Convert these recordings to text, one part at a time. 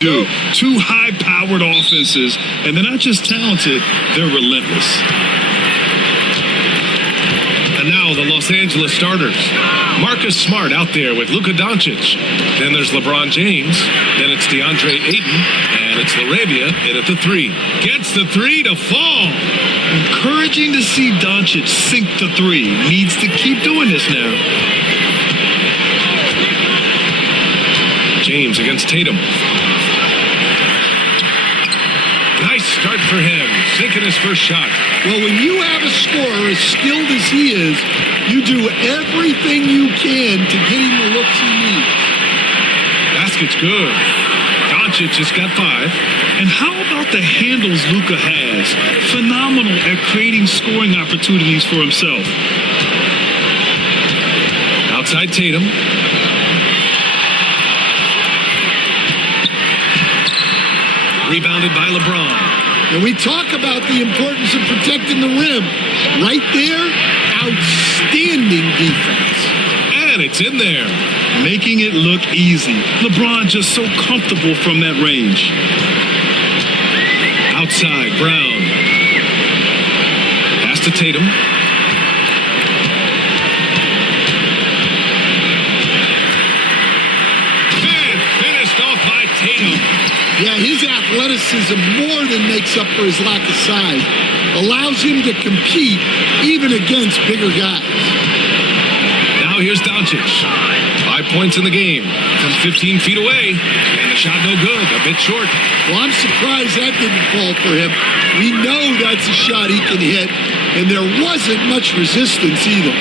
do. Two high-powered offenses, and they're not just talented, they're relentless. And now the Los Angeles starters. Marcus Smart out there with Luka Doncic. Then there's LeBron James. Then it's DeAndre Ayton. And it's Laravia in at the three. Gets the three to fall. Encouraging to see Doncic sink the three. Needs to keep doing this now. James against Tatum. Nice start for him, sinking his first shot. Well, when you have a scorer as skilled as he is, you do everything you can to get him the looks he needs. Basket's good. Doncic just got 5. And how about the handles Luka has? Phenomenal at creating scoring opportunities for himself. Outside Tatum. Rebounded by LeBron. And we talk about the importance of protecting the rim. Right there, outstanding defense. And it's in there. Making it look easy. LeBron just so comfortable from that range. Outside, Brown. Pass to Tatum. And finished off by Tatum. Yeah, his athleticism more than makes up for his lack of size. Allows him to compete even against bigger guys. Now here's Doncic. 5 points in the game from 15 feet away. And the shot no good, a bit short. Well, I'm surprised that didn't fall for him. We know that's a shot he can hit, and there wasn't much resistance either.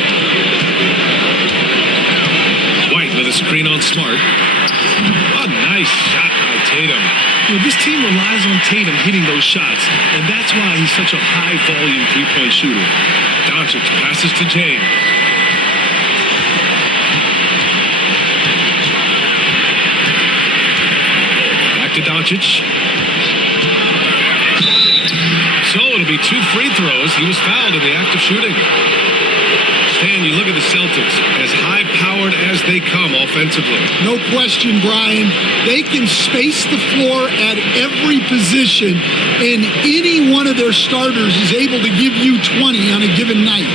White with a screen on Smart. A nice shot by Tatum. You know, this team relies on Tatum hitting those shots, and that's why he's such a high-volume three-point shooter. Doncic passes to James. Back to Doncic. So it'll be 2 free throws. He was fouled in the act of shooting. Stan, you look at the Celtics, as high-powered as they come offensively. No question, Brian. They can space the floor at every position, and any one of their starters is able to give you 20 on a given night.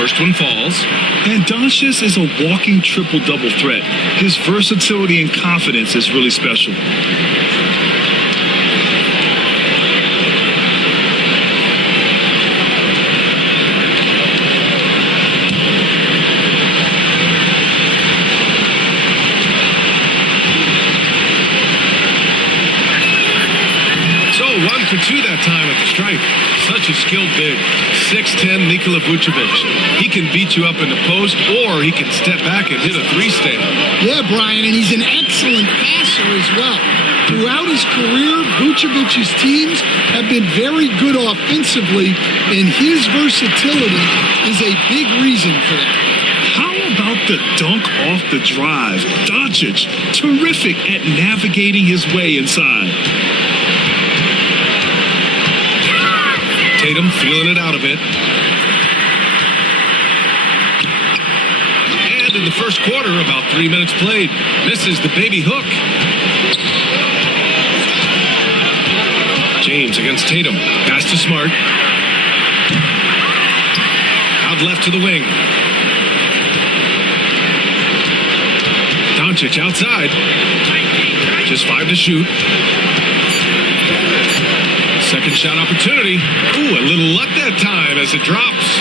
First one falls. And Doncic is a walking triple-double threat. His versatility and confidence is really special. So 1 for 2 that time at the stripe. Such a skilled big. 6'10" Nikola Vucevic. He can beat you up in the post, or he can step back and hit a 3-stand. Yeah, Brian, and he's an excellent passer as well. Throughout his career, Vucevic's teams have been very good offensively, and his versatility is a big reason for that. How about the dunk off the drive? Doncic, terrific at navigating his way inside. Tatum feeling it out a bit. And in the first quarter, about 3 minutes played, misses the baby hook. James against Tatum. Pass to Smart. Out left to the wing. Doncic outside. Just 5 to shoot. Second shot opportunity. Ooh, a little luck that time as it drops.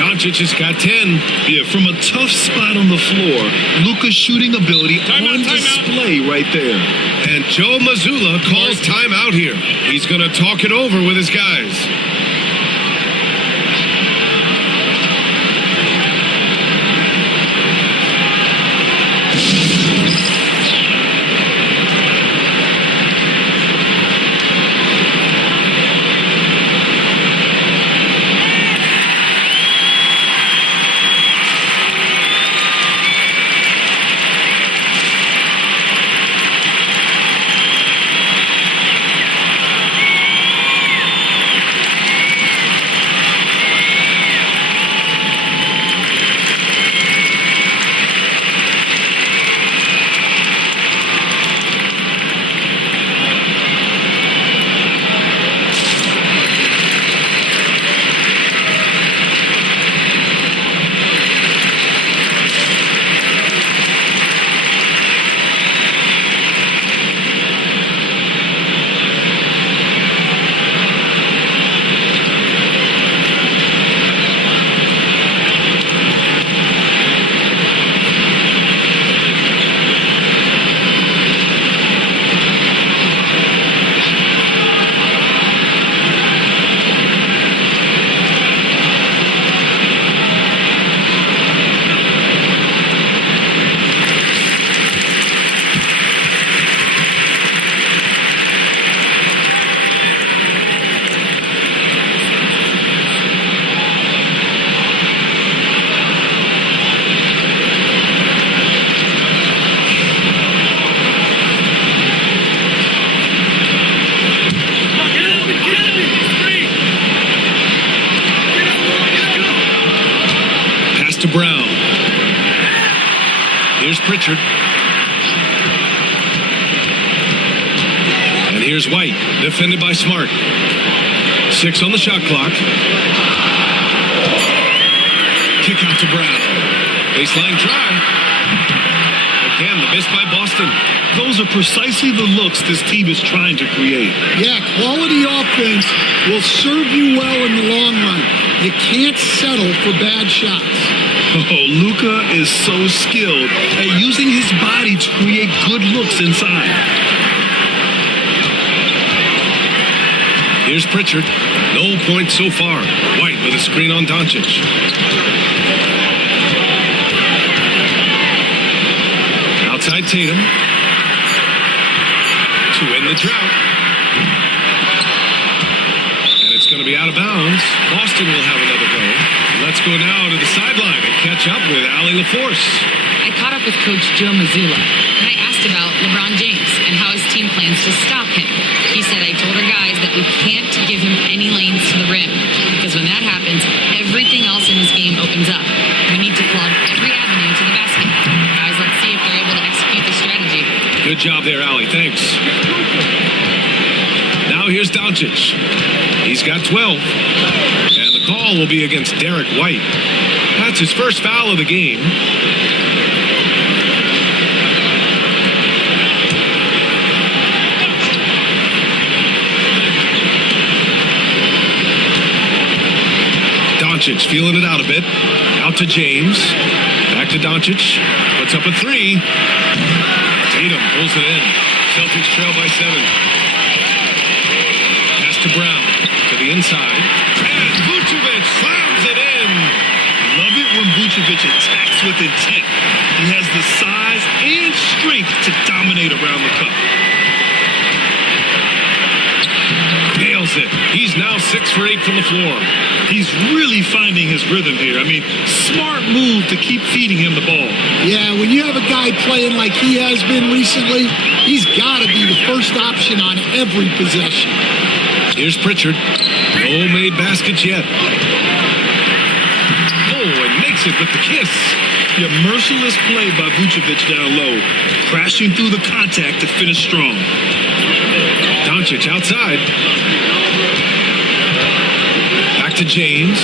Doncic has got 10. Yeah, from a tough spot on the floor, Luka's shooting ability on display right there. And Joe Mazzulla calls timeout here. He's going to talk it over with his guys. Pritchard. And here's White, defended by Smart. 6 on the shot clock. Kick out to Brown. Baseline try. Again, the miss by Boston. Those are precisely the looks this team is trying to create. Yeah, quality offense will serve you well in the long run. You can't settle for bad shots. Oh, Luka is so skilled at using his body to create good looks inside. Here's Pritchard. No points so far. White with a screen on Doncic. Outside Tatum. To end the drought. And it's going to be out of bounds. Boston will have another go. Let's go now to the sideline and catch up with Allie LaForce. I caught up with Coach Joe Mazzulla, and I asked about LeBron James and how his team plans to stop him. He said, I told our guys that we can't give him any lanes to the rim, because when that happens, everything else in his game opens up. We need to plug every avenue to the basket. Guys, let's see if they're able to execute the strategy. Good job there, Allie. Thanks. Now here's Doncic. He's got 12. And the call will be against Derek White. That's his first foul of the game. Doncic feeling it out a bit. Out to James. Back to Doncic. Puts up a 3. Tatum pulls it in. Celtics trail by 7. Pass to Brown. To the inside. And Vucevic slams it in. Love it when Vucevic attacks with intent. He has the size and strength to dominate around the cup. Nails it. He's now 6 for 8 from the floor. He's really finding his rhythm here. I mean, smart move to keep feeding him the ball. Yeah, when you have a guy playing like he has been recently, he's got to be the first option on every possession. Here's Pritchard. No made baskets yet. Oh, and makes it with the kiss. A merciless play by Vucevic down low, crashing through the contact to finish strong. Doncic outside. Back to James.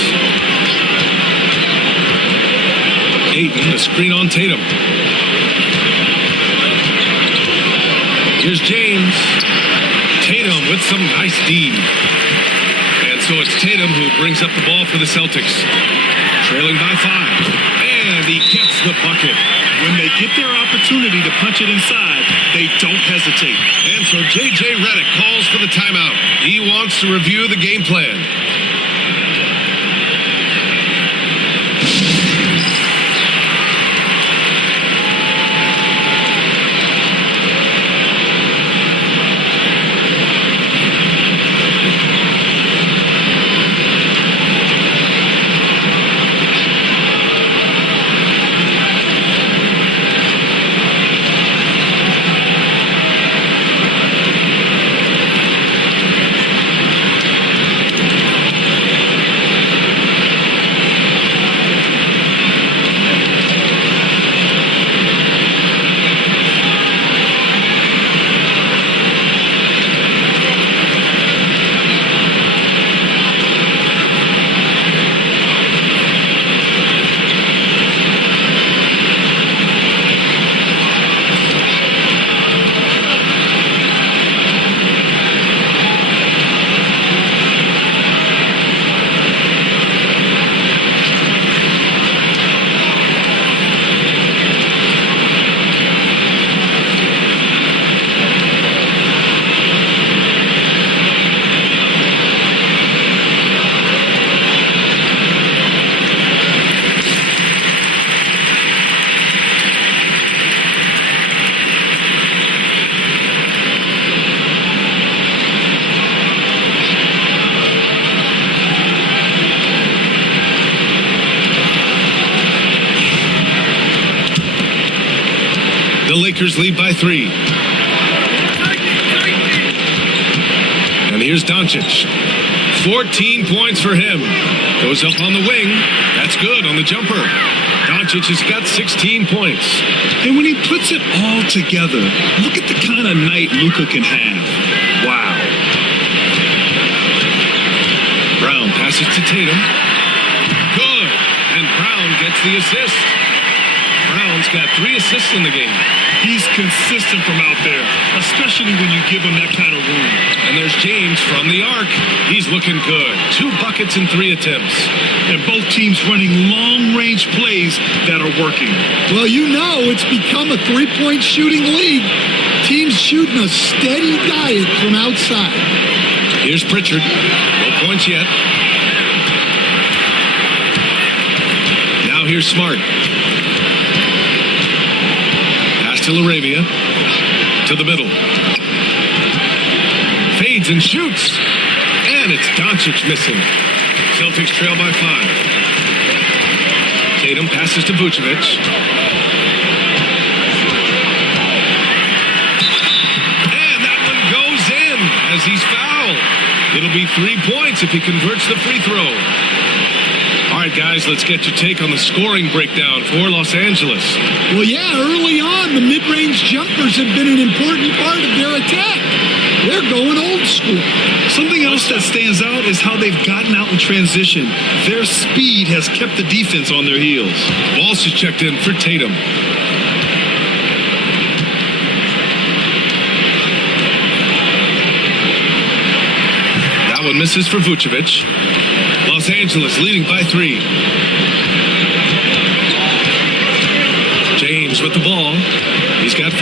Ayton, a screen on Tatum. Here's James. Tatum with some nice D. And so it's Tatum who brings up the ball for the Celtics. Trailing by 5. And he gets the bucket. When they get their opportunity to punch it inside, they don't hesitate. And so J.J. Redick calls for the timeout. He wants to review the game plan. The Lakers lead by 3. And here's Doncic. 14 points for him. Goes up on the wing. That's good on the jumper. Doncic Doncic has got 16 points. And when he puts it all together, look at the kind of night Luka can have. Wow. Brown passes to Tatum. Good. And Brown gets the assist. Brown's got 3 assists in the game. He's consistent from out there, especially when you give him that kind of room. And there's James from the arc. He's looking good. 2 buckets in 3 attempts. And both teams running long-range plays that are working. Well, you know it's become a three-point shooting league. Teams shooting a steady diet from outside. Here's Pritchard. No points yet. Now here's Smart. To LaRavia, to the middle. Fades and shoots. And it's Doncic missing. Celtics trail by 5. Tatum passes to Vucevic. And that one goes in as he's fouled. It'll be 3 points if he converts the free throw. All right, guys, let's get your take on the scoring breakdown for Los Angeles. Well, yeah, early on, the mid-range jumpers have been an important part of their attack. They're going old school. Something else that stands out is how they've gotten out in transition. Their speed has kept the defense on their heels. Walsh is checked in for Tatum. That one misses for Vucevic. Los Angeles leading by 3. James with the ball. He's got 5.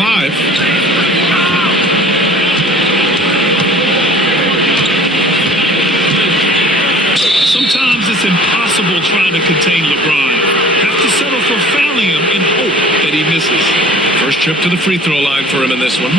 Sometimes it's impossible trying to contain LeBron. Have to settle for fouling him and hope that he misses. First trip to the free throw line for him in this one.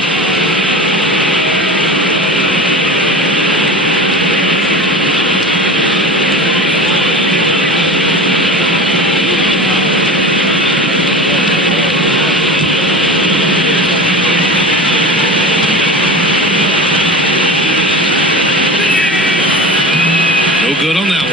Good on that one.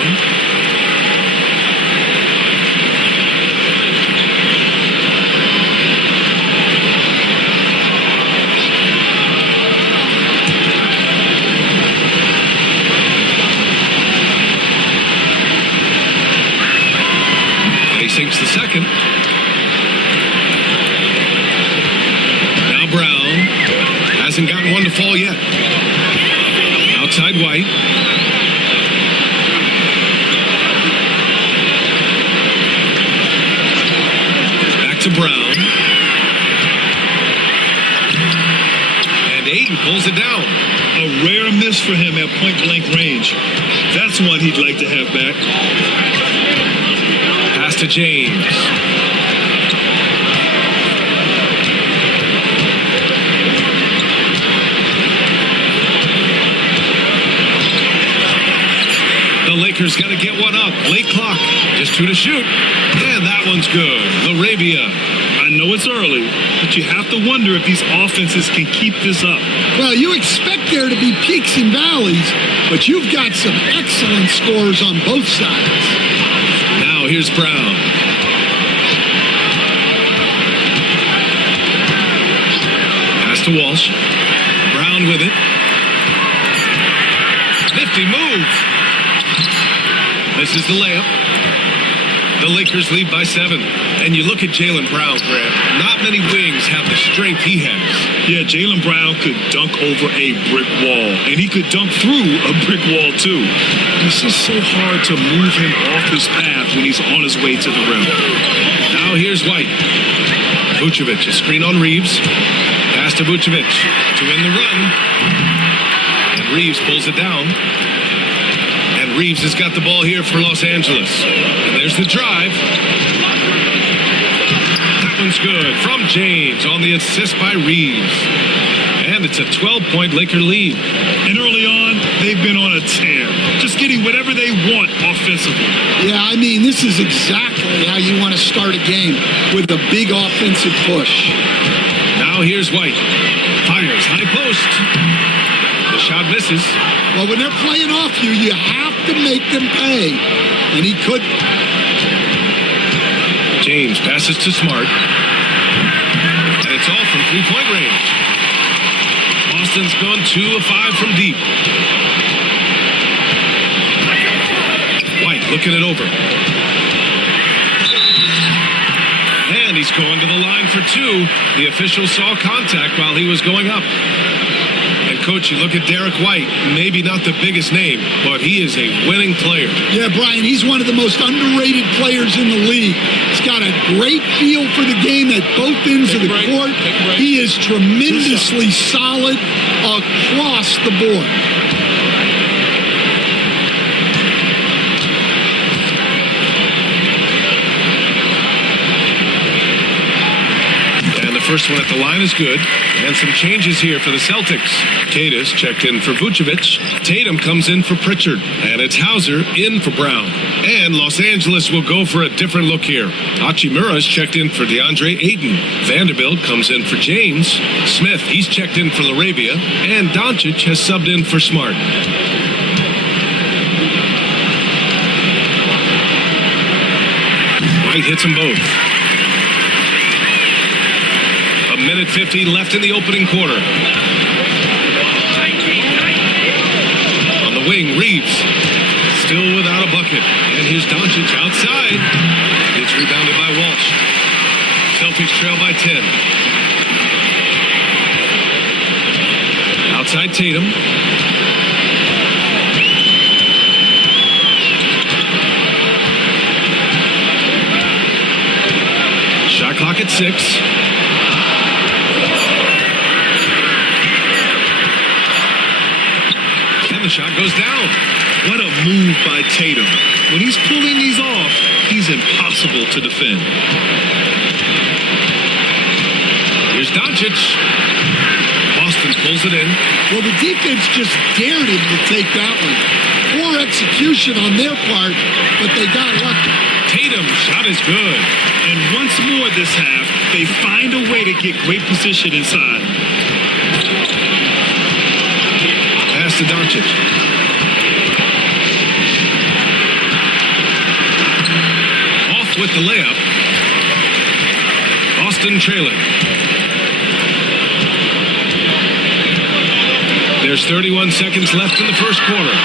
And he sinks the second. Now Brown hasn't gotten one to fall yet. Outside White. To Brown. And Ayton pulls it down. A rare miss for him at point-blank range. That's one he'd like to have back. Pass to James. The Lakers got to get one up. Late clock. Just 2 to shoot. And that one's good. LaRavia. I know it's early, but you have to wonder if these offenses can keep this up. Well, you expect there to be peaks and valleys, but you've got some excellent scores on both sides. Now here's Brown. Pass to Walsh. Brown with it. Nifty move. This is the layup. The Lakers lead by 7. And you look at Jaylen Brown, Grant. Not many wings have the strength he has. Yeah, Jaylen Brown could dunk over a brick wall. And he could dunk through a brick wall, too. It's just so hard to move him off his path when he's on his way to the rim. Now here's White. Vucevic, a screen on Reeves. Pass to Vucevic to win the run. And Reeves pulls it down. And Reeves has got the ball here for Los Angeles. And there's the drive. That one's good from James on the assist by Reeves. And it's a 12-point Laker lead. And early on, they've been on a tear. Just getting whatever they want offensively. Yeah, I mean, this is exactly how you want to start a game, with a big offensive push. Now here's White. Fires high post. The shot misses. Well, when they're playing off you, you have to make them pay. And he couldn't. James passes to Smart. And it's all from three-point range. Boston's gone 2 of 5 from deep. White looking it over. And he's going to the line for 2. The official saw contact while he was going up. And, Coach, you look at Derek White, maybe not the biggest name, but he is a winning player. Yeah, Brian, he's one of the most underrated players in the league. He's got a great feel for the game at both ends of the court. He is tremendously solid across the board. First one at the line is good. And some changes here for the Celtics. Cadis checked in for Vucevic. Tatum comes in for Pritchard. And it's Hauser in for Brown. And Los Angeles will go for a different look here. Hachimura's checked in for DeAndre Ayton. Vanderbilt comes in for James. Smith, he's checked in for LaRavia. And Doncic has subbed in for Smart. White hits them both. Minute 50 left in the opening quarter. On the wing, Reeves still without a bucket. And here's Doncic outside. It's rebounded by Walsh. Celtics trail by 10. Outside Tatum. Shot clock at 6. The shot goes down. What a move by Tatum. When he's pulling these off, he's impossible to defend. Here's Doncic. Boston pulls it in. Well, the defense just dared him to take that one. Poor execution on their part, but they got lucky. Tatum's shot is good. And once more this half, they find a way to get great position inside. Pass to Doncic. Off with the layup. Boston trailing. There's 31 seconds left in the first quarter.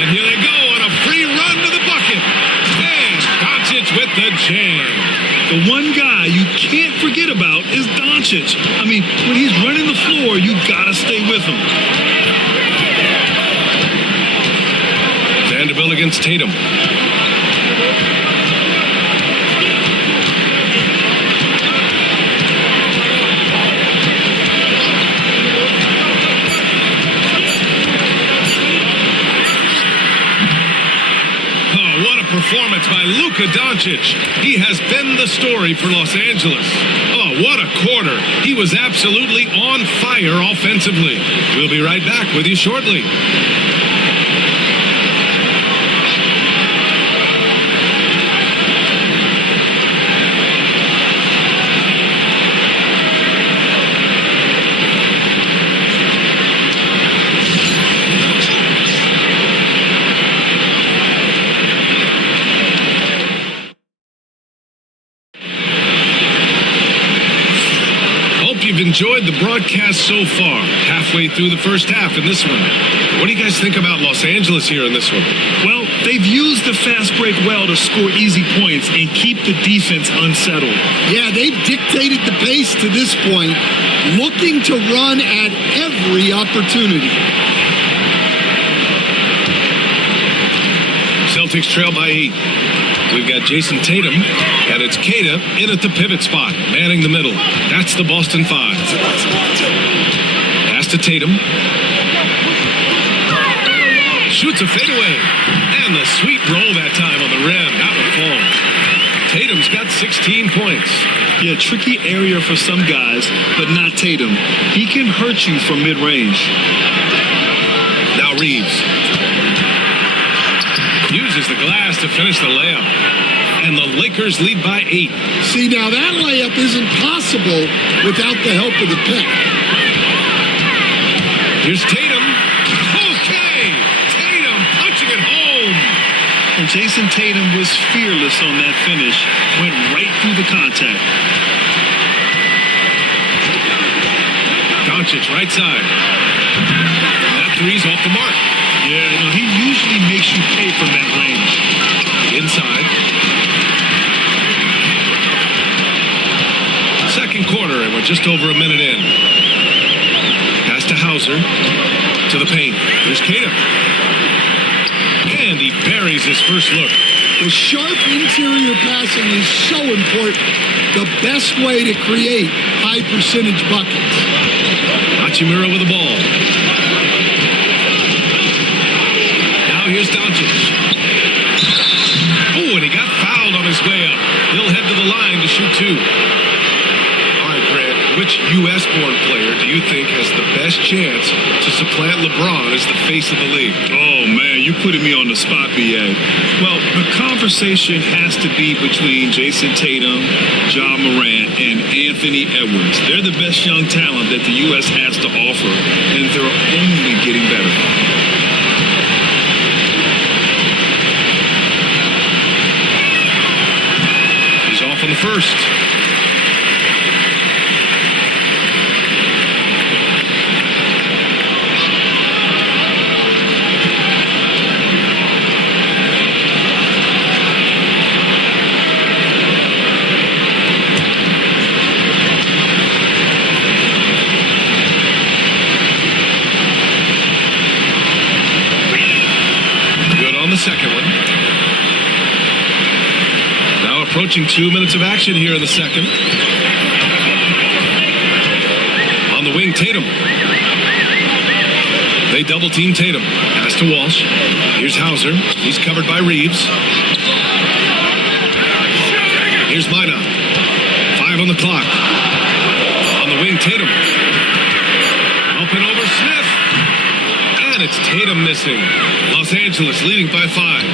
And here they go on a free run to the bucket. And Doncic with the jam. The one guy you can't forget about is Doncic. I mean, when he's running the floor, you gotta stay with him. Vanderbilt against Tatum. Performance by Luka Doncic. He has been the story for Los Angeles. Oh, what a quarter. He was absolutely on fire offensively. We'll be right back with you shortly. Enjoyed the broadcast so far, halfway through the first half in this one. What do you guys think about Los Angeles here in this one? Well, they've used the fast break well to score easy points and keep the defense unsettled. Yeah, they've dictated the pace to this point, looking to run at every opportunity. Celtics trail by 8. We've got Jason Tatum, and it's Queta in at the pivot spot, manning the middle. That's the Boston 5. Pass to Tatum. Shoots a fadeaway. And the sweet roll that time on the rim. That one falls. Tatum's got 16 points. Yeah, tricky area for some guys, but not Tatum. He can hurt you from mid-range. Now Reeves. Uses the glass to finish the layup. And the Lakers lead by 8. See, now that layup isn't possible without the help of the pick. Here's Tatum. Okay! Tatum punching it home. and Jason Tatum was fearless on that finish. Went right through the contact. Doncic, right side. That three's off the mark. Yeah, he usually makes you pay from that range. Inside. Second quarter, and we're just over a minute in. Pass to Hauser. To the paint. Here's Tatum. And he buries his first look. The sharp interior passing is so important. The best way to create high percentage buckets. Hachimura with the ball. Now here's Doncic. Oh, and he got fouled on his way up. He'll head to the line to shoot two. All right, Grant, which U.S.-born player do you think has the best chance to supplant LeBron as the face of the league? Oh, man, you're putting me on the spot, B.A. Well, the conversation has to be between Jason Tatum, Ja Morant, and Anthony Edwards. They're the best young talent that the U.S. has to offer, and they're only getting better. He's off on the first. Second one. Now approaching 2 minutes of action here in the second. On the wing, Tatum. They double team Tatum. Pass to Walsh. Here's Hauser. He's covered by Reeves. Here's Mina. 5 on the clock. On the wing, Tatum. Open over Smith. And it's Tatum missing. Los Angeles leading by 5.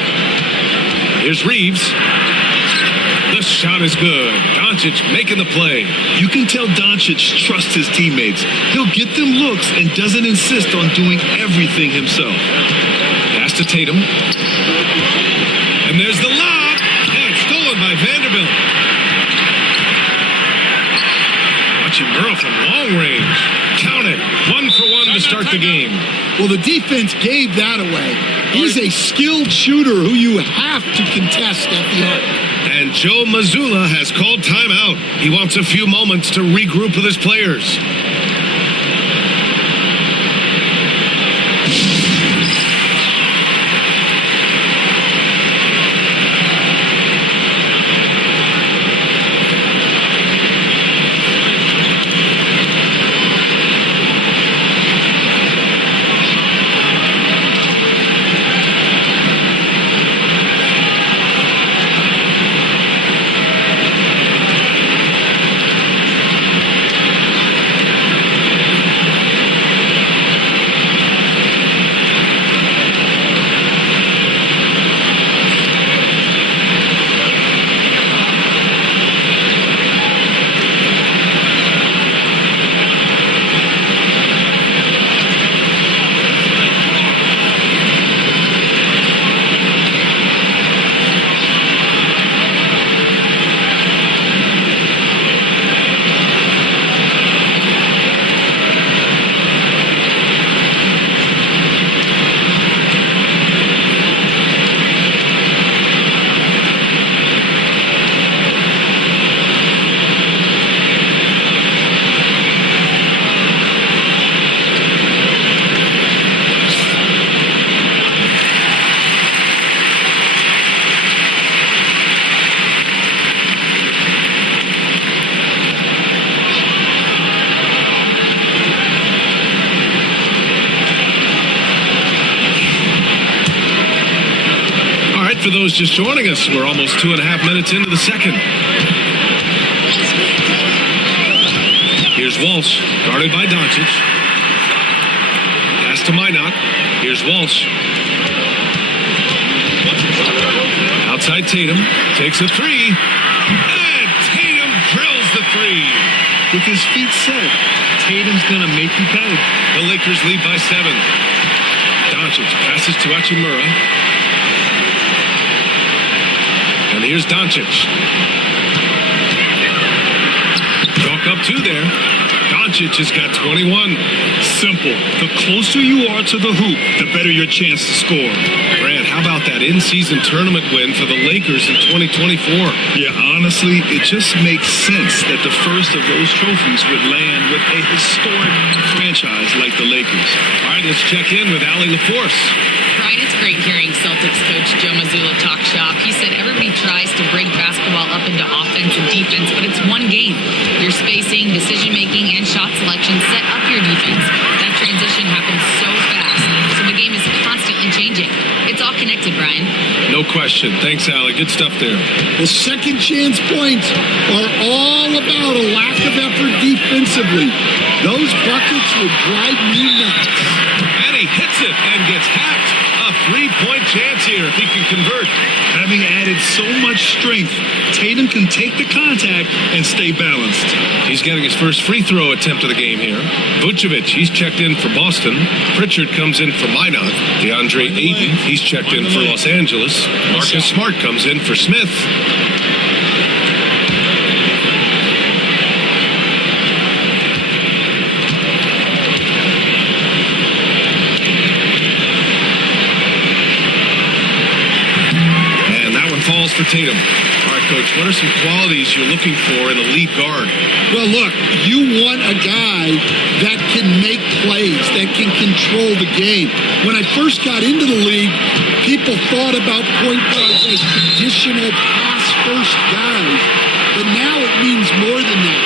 Here's Reeves. The shot is good. Doncic making the play. You can tell Doncic trusts his teammates. He'll get them looks and doesn't insist on doing everything himself. Pass to Tatum. And there's the lob. And stolen by Vanderbilt. Hachimura from long range. Count it. 1 for 1 to start the game. Well, the defense gave that away. He's a skilled shooter who you have to contest at the arc. And Joe Mazzulla has called timeout. He wants a few moments to regroup with his players. For those just joining us, we're almost 2.5 minutes into the second. Here's Walsh, guarded by Doncic. Pass to Minot. Here's Walsh. Outside Tatum, takes a three. And Tatum drills the three. With his feet set, Tatum's going to make you pay. The Lakers lead by 7. Doncic passes to Hachimura. And here's Doncic. Chalk up 2 there. Doncic has got 21. Simple. The closer you are to the hoop, the better your chance to score. Brad, how about that in-season tournament win for the Lakers in 2024? Yeah, honestly, it just makes sense that the first of those trophies would land with a historic franchise like the Lakers. All right, let's check in with Allie LaForce. Brian, it's great hearing Celtics coach Joe Mazzulla talk shop. He said everybody tries to break basketball up into offense and defense, but it's one game. Your spacing, decision-making, and shot selection set up your defense. That transition happens so fast, so the game is constantly changing. It's all connected, Brian. No question. Thanks, Allie. Good stuff there. The second chance points are all about a lack of effort defensively. Those buckets would drive me nuts. And he hits it and gets hacked. A 3-point chance here if he can convert. Having added so much strength, Tatum can take the contact and stay balanced. He's getting his first free throw attempt of the game here. Vucevic, he's checked in for Boston. Pritchard comes in for Minot. DeAndre Ayton, he's checked in for Los Angeles. Marcus Smart comes in for Smith. Falls for Tatum. All right, Coach, what are some qualities you're looking for in a lead guard? Well, look, you want a guy that can make plays, that can control the game. When I first got into the league, people thought about point guards as traditional pass-first guys, but now it means more than that.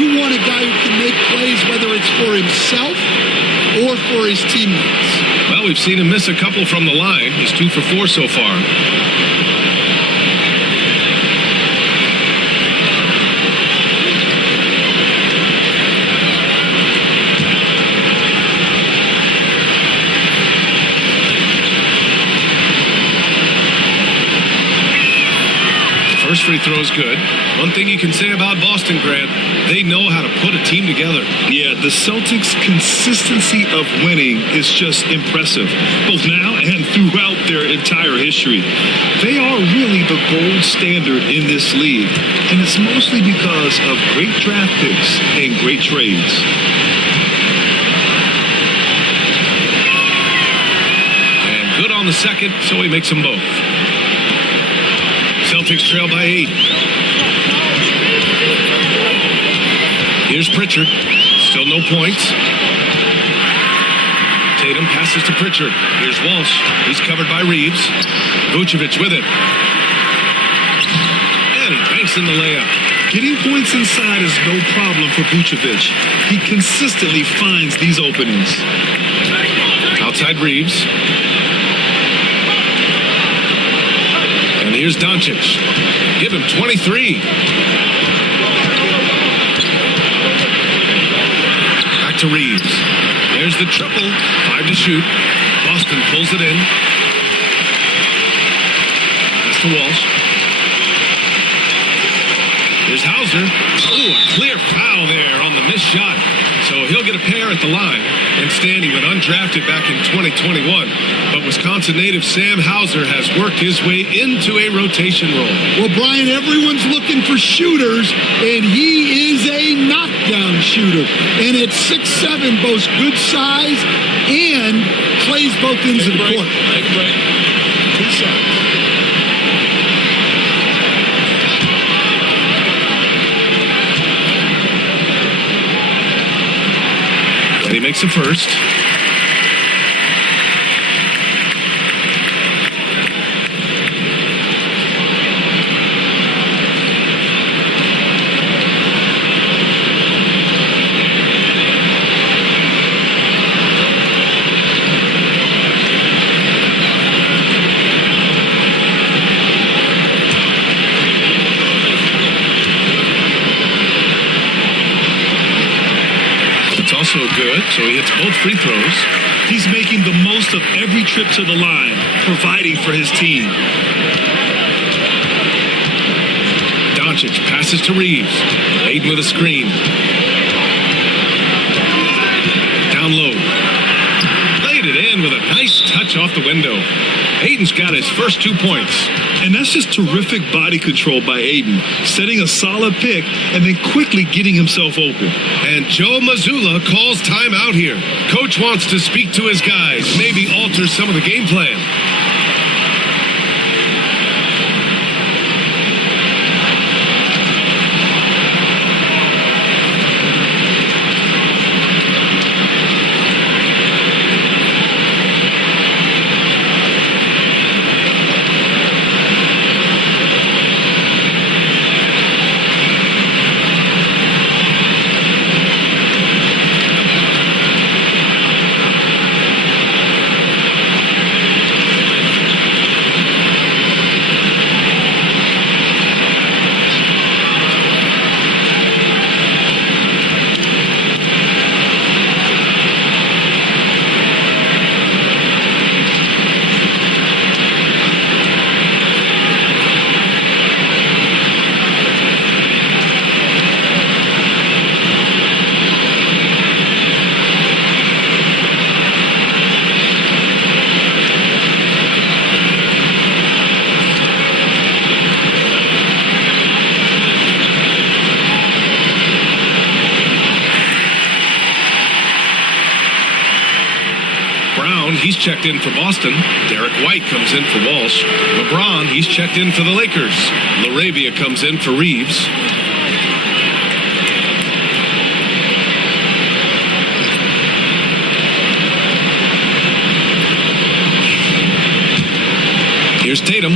You want a guy who can make plays, whether it's for himself or for his teammates. Well, we've seen him miss a couple from the line. He's 2 for 4 so far. First free throw is good. One thing you can say about Boston, Grant, they know how to put a team together. Yeah, the Celtics' consistency of winning is just impressive, both now and throughout their entire history. They are really the gold standard in this league, and it's mostly because of great draft picks and great trades. And good on the second, so he makes them both. Celtics trail by 8. Here's Pritchard. Still no points. Tatum passes to Pritchard. Here's Walsh. He's covered by Reeves. Vucevic with it. And he banks in the layup. Getting points inside is no problem for Vucevic. He consistently finds these openings. Outside Reeves. And here's Doncic. Give him 23. Back to Reeves. There's the triple. 5 to shoot. Boston pulls it in. That's to Walsh. Here's Hauser. Ooh, a clear foul there on the missed shot. So he'll get a pair at the line. And Stanley went undrafted back in 2021. But Wisconsin native Sam Hauser has worked his way into a rotation role. Well, Brian, everyone's looking for shooters, and he is a knockdown shooter. And at 6'7", boasts good size and plays both ends of the court. Take a break. 2 shots. And he makes the first. Also good, so he hits both free throws. He's making the most of every trip to the line, providing for his team. Doncic passes to Reeves. Ayton with a screen. Down low. Laid it in with a nice touch off the window. Ayton's got his first 2 points. And that's just terrific body control by Ayton, setting a solid pick and then quickly getting himself open. And Joe Mazzulla calls timeout here. Coach wants to speak to his guys, maybe alter some of the game plan. He's checked in for Boston. Derek White comes in for Walsh. LeBron, he's checked in for the Lakers. LaRavia comes in for Reeves. Here's Tatum.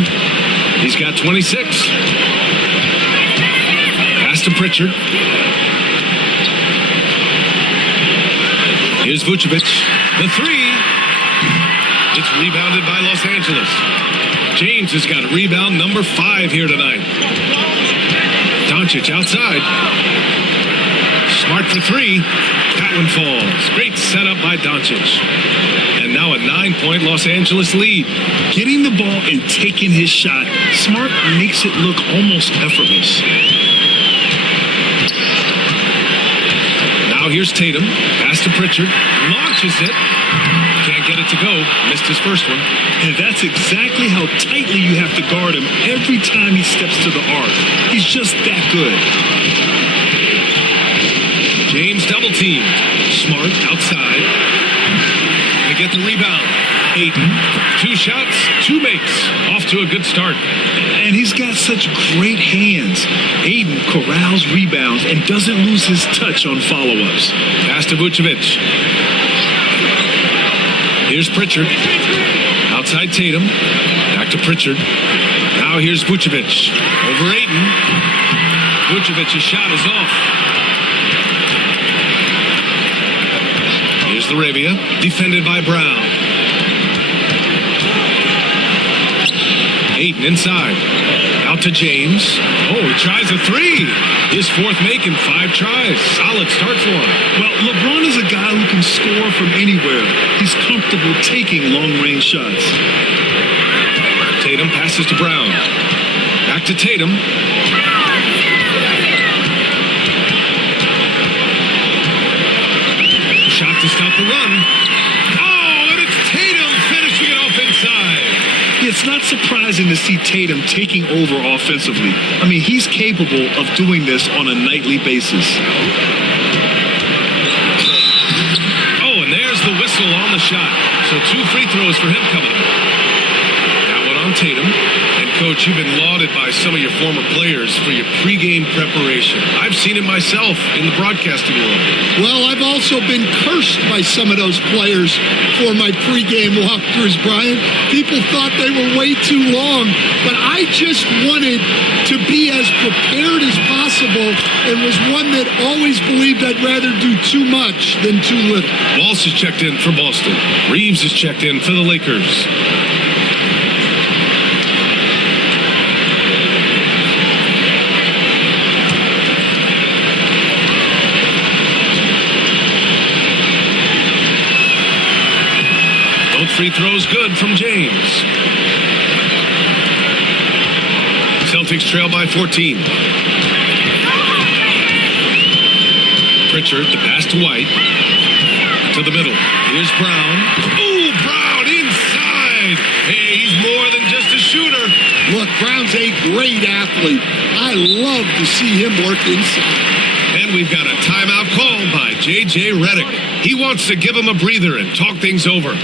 He's got 26. Pass to Pritchard. Here's Vucevic. The three. It's rebounded by Los Angeles. James has got rebound number 5 here tonight. Doncic outside. Smart for 3. That one falls. Great setup by Doncic. And now a 9-point Los Angeles lead. Getting the ball and taking his shot, Smart makes it look almost effortless. Now here's Tatum. Pass to Pritchard. Launches it. Can't get it to go. Missed his first one. And that's exactly how tightly you have to guard him every time he steps to the arc. He's just that good. James double teamed. Smart outside. They get the rebound. Ayton. 2 shots, 2 makes. Off to a good start. And he's got such great hands. Ayton corrals rebounds and doesn't lose his touch on follow-ups. Pass to Vucevic. Here's Pritchard. Outside Tatum. Back to Pritchard. Now here's Vucevic. Over Ayton. Vucevic's shot is off. Here's LaRavia. Defended by Brown. Ayton inside. Out to James. Oh, he tries a 3. His 4th make in 5 tries. Solid start for him. Well, LeBron is a guy who can score from anywhere. He's comfortable taking long-range shots. Tatum passes to Brown. Back to Tatum. Shot to stop the run. Oh, and it's Tatum finishing it off inside. It's not surprising to see Tatum taking over offensively. I mean, he's capable of doing this on a nightly basis. Oh, and there's the whistle on the shot. So 2 free throws for him coming up. That one on Tatum. And, Coach, you've been lauded by some of your former players for your pregame preparation. I've seen it myself in the broadcasting world. Well, I've also been cursed by some of those players for my pregame walkthroughs, Brian. People thought they were way too long, but I just wanted to be as prepared as possible and was one that always believed I'd rather do too much than too little. Walsh is checked in for Boston. Reeves is checked in for the Lakers. Free throws good from James. Celtics trail by 14. Pritchard, the pass to White. To the middle. Here's Brown. Oh, Brown inside. point. Hey, he's more than just a shooter. Look, Brown's a great athlete. I love to see him work inside. And we've got a timeout call by J.J. Redick. He wants to give him a breather and talk things over.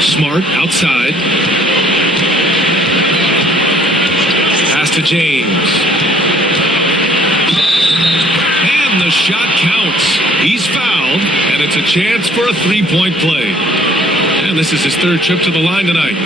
Smart outside. Pass to James. And the shot counts. He's fouled, and it's a chance for a three-point play. And this is his third trip to the line tonight.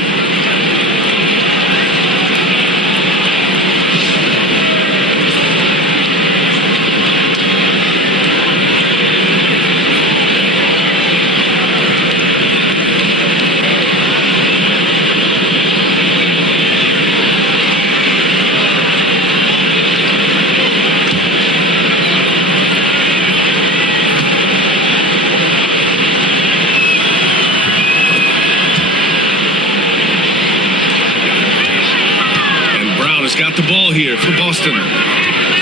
Got the ball here for Boston.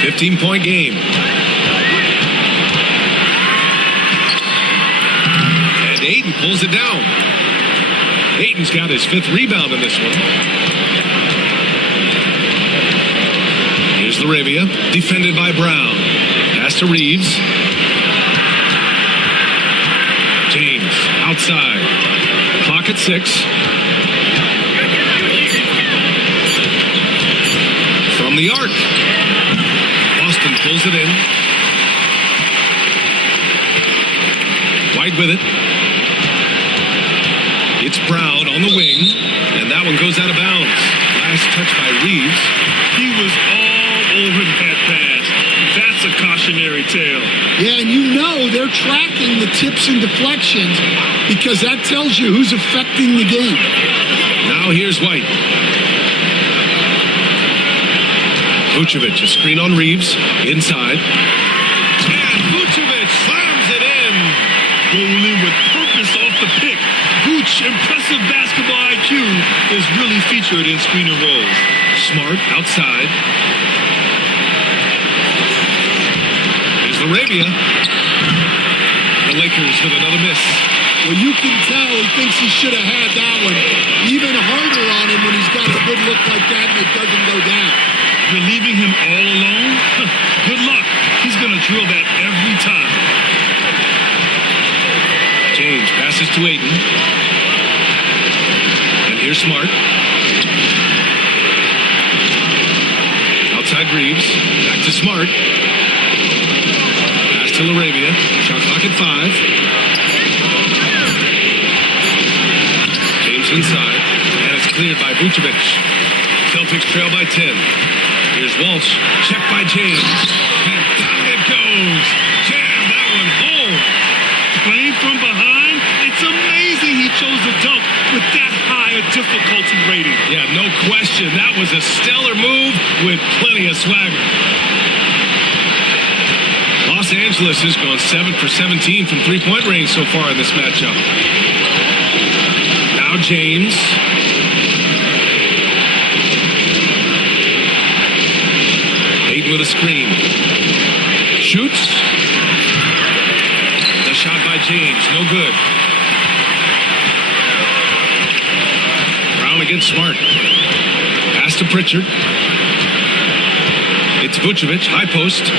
15-point game. And Ayton pulls it down. Ayton's got his fifth rebound in this one. Here's Laravia, defended by Brown. Pass to Reeves. James outside. Clock at 6. From the arc. Boston pulls it in. White with it. It's Brown on the wing, and that one goes out of bounds. Last touch by Reeves. He was all over that pass. That's a cautionary tale. Yeah, and you know they're tracking the tips and deflections because that tells you who's affecting the game. Now here's White. Vucevic, a screen on Reeves, inside. And Vucevic slams it in. Rolling with purpose off the pick. Vooch, impressive basketball IQ, is really featured in screen and rolls. Smart outside. Here's Laravia. The Lakers with another miss. Well, you can tell he thinks he should have had that one even harder on him when he's got a good look like that and it doesn't go down. You're leaving him all alone? Good luck. He's going to drill that every time. James passes to Ayton. And here's Smart. Outside Reeves. Back to Smart. Pass to Laravia. Shot clock at 5. James inside. And it's cleared by Vucevic. Celtics trail by 10. Here's Walsh. Checked by James. And down it goes. Jam that one home. transition. That was a stellar move with plenty of swagger. Los Angeles has gone 7 for 17 from three-point range so far in this matchup. Now James. Ayton with a screen. Shoots. The shot by James. No good. Brown against Smart. Pass to Pritchard. It's Vucevic. High post.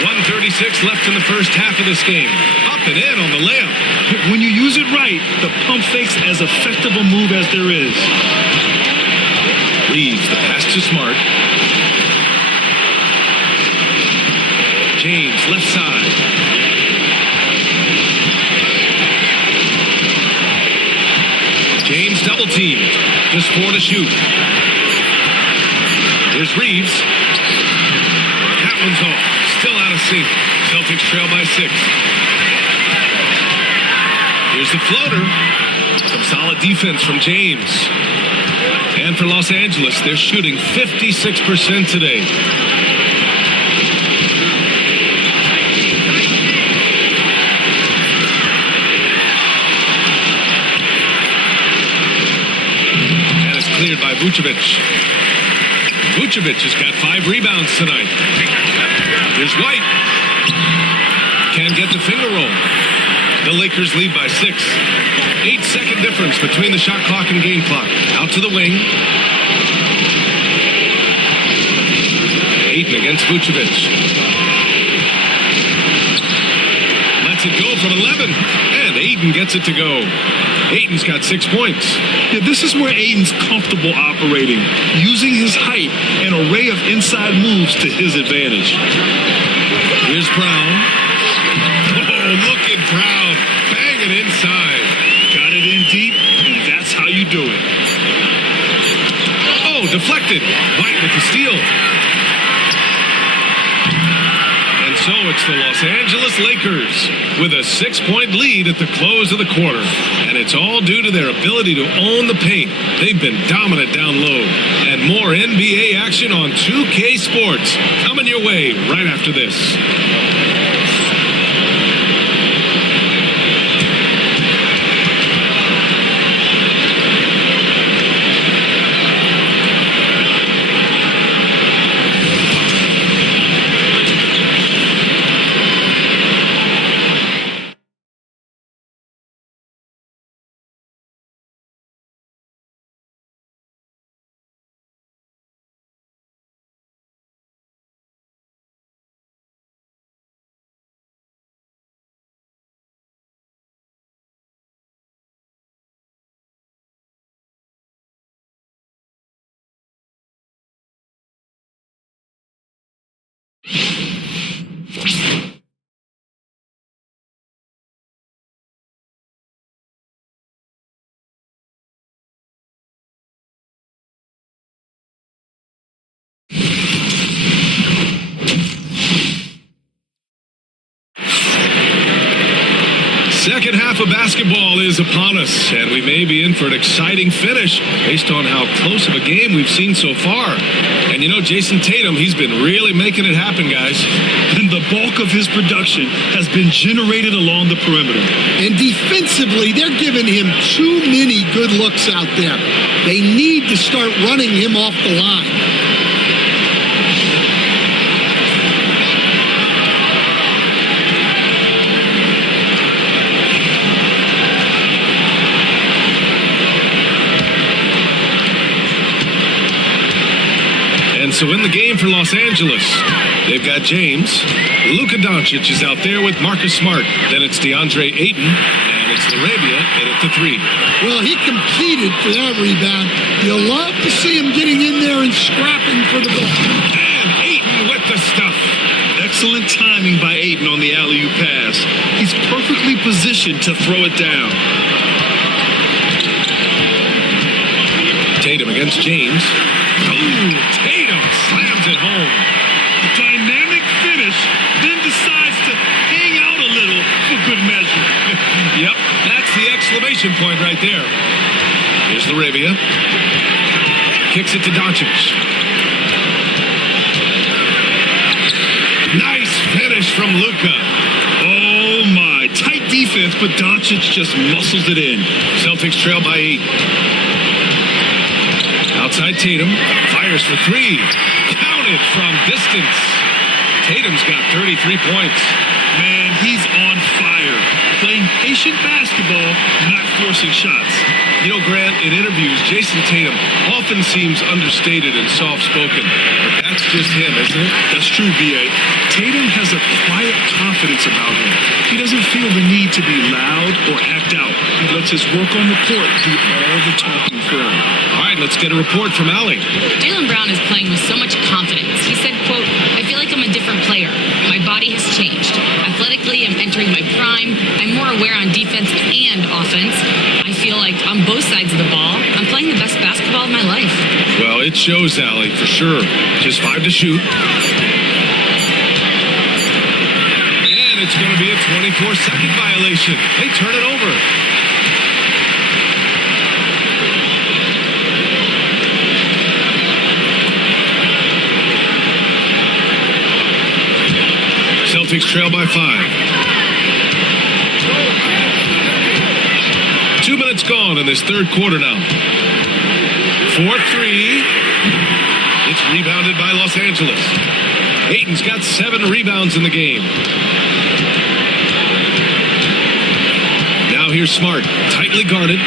1:36 left in the first half of this game. Up and in on the layup. When you use it right, the pump fake's as effective a move as there is. Reeves, the pass to Smart. James, left side. James double team. Just 4 to shoot. Here's Reeves. That one's off. Still out of sync. Celtics trail by 6. Here's the floater. Some solid defense from James. And for Los Angeles, they're shooting 56% today. And it's cleared by Vucevic. Vucevic has got 5 rebounds tonight. Here's White. Can't get the finger roll. The Lakers lead by 6. 8-second difference between the shot clock and game clock. Out to the wing. Ayton against Vucevic. Lets it go from 11. And Ayton gets it to go. Ayton's got 6 points. Yeah, this is where Ayton's comfortable operating, using his height and array of inside moves to his advantage. Here's Brown. Oh, look at Brown. Bang it inside. Got it in deep, and that's how you do it. Oh, deflected. White with the steal. And so it's the Los Angeles Lakers with a 6-point lead at the close of the quarter. And it's all due to their ability to own the paint. They've been dominant down low. And more NBA action on 2K Sports coming your way right after this. Second half of basketball is upon us, and we may be in for an exciting finish based on how close of a game we've seen so far. And you know, Jason Tatum, he's been really making it happen, guys. And the bulk of his production has been generated along the perimeter. And defensively, they're giving him too many good looks out there. They need to start running him off the line. And so in the game for Los Angeles, they've got James. Luka Doncic is out there with Marcus Smart. Then it's DeAndre Ayton, and it's Laravia in at the 3. Well, he competed for that rebound. You'll love to see him getting in there and scrapping for the ball. And Ayton with the stuff. Excellent timing by Ayton on the alley-oop pass. He's perfectly positioned to throw it down. Tatum against James. Oh, Tatum slams it home. A dynamic finish, then decides to hang out a little for good measure. Yep, that's the exclamation point right there. Here's Laravia. Kicks it to Doncic. Nice finish from Luka. Oh my, tight defense, but Doncic just muscles it in. Celtics trail by 8. Outside Tatum, fires for 3. Counted from distance. Tatum's got 33 points. Man, he's on fire. Playing patient basketball, not forcing shots. You know, Grant, in interviews, Jason Tatum often seems understated and soft-spoken. But that's just him, isn't it? That's true, B.A. Tatum has a quiet confidence about him. He doesn't feel the need to be loud or act out. He lets his work on the court do all the talking for him. All right, let's get a report from Allie. Jaylen Brown is playing with so much confidence. He said, quote, I feel like I'm a different player. My body has changed. Athletically, I'm entering my prime. I'm more aware on defense and offense. I feel like on both sides of the ball, I'm playing the best basketball of my life. Well, it shows, Allie, for sure. Just 5 to shoot. And it's going to be a 24-second violation. They turn it over. Celtics trail by 5. 2 minutes gone in this third quarter now. 4-3. It's rebounded by Los Angeles. Ayton's got 7 rebounds in the game. Now here's Smart, tightly guarded.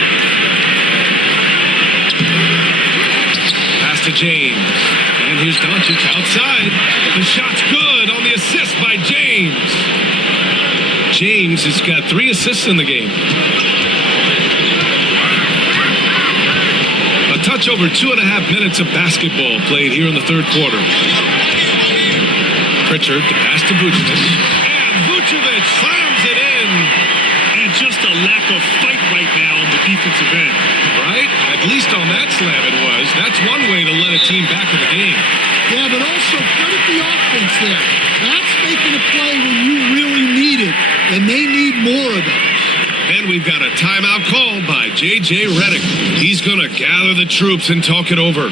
Pass to James. And here's Doncic outside. The shot's good on the assist by James. James has got 3 assists in the game. A touch over 2.5 minutes of basketball played here in the third quarter. Pritchard, the pass to Vucevic. And Vucevic slams it in. And just a lack of fight right now on the defensive end. Right? At least on that slam it was. That's one way to let a team back in the game. Yeah, but also credit the offense there. That's making a play when you really need it, and they need more of those. And we've got a timeout called by J.J. Redick. He's going to gather the troops and talk it over.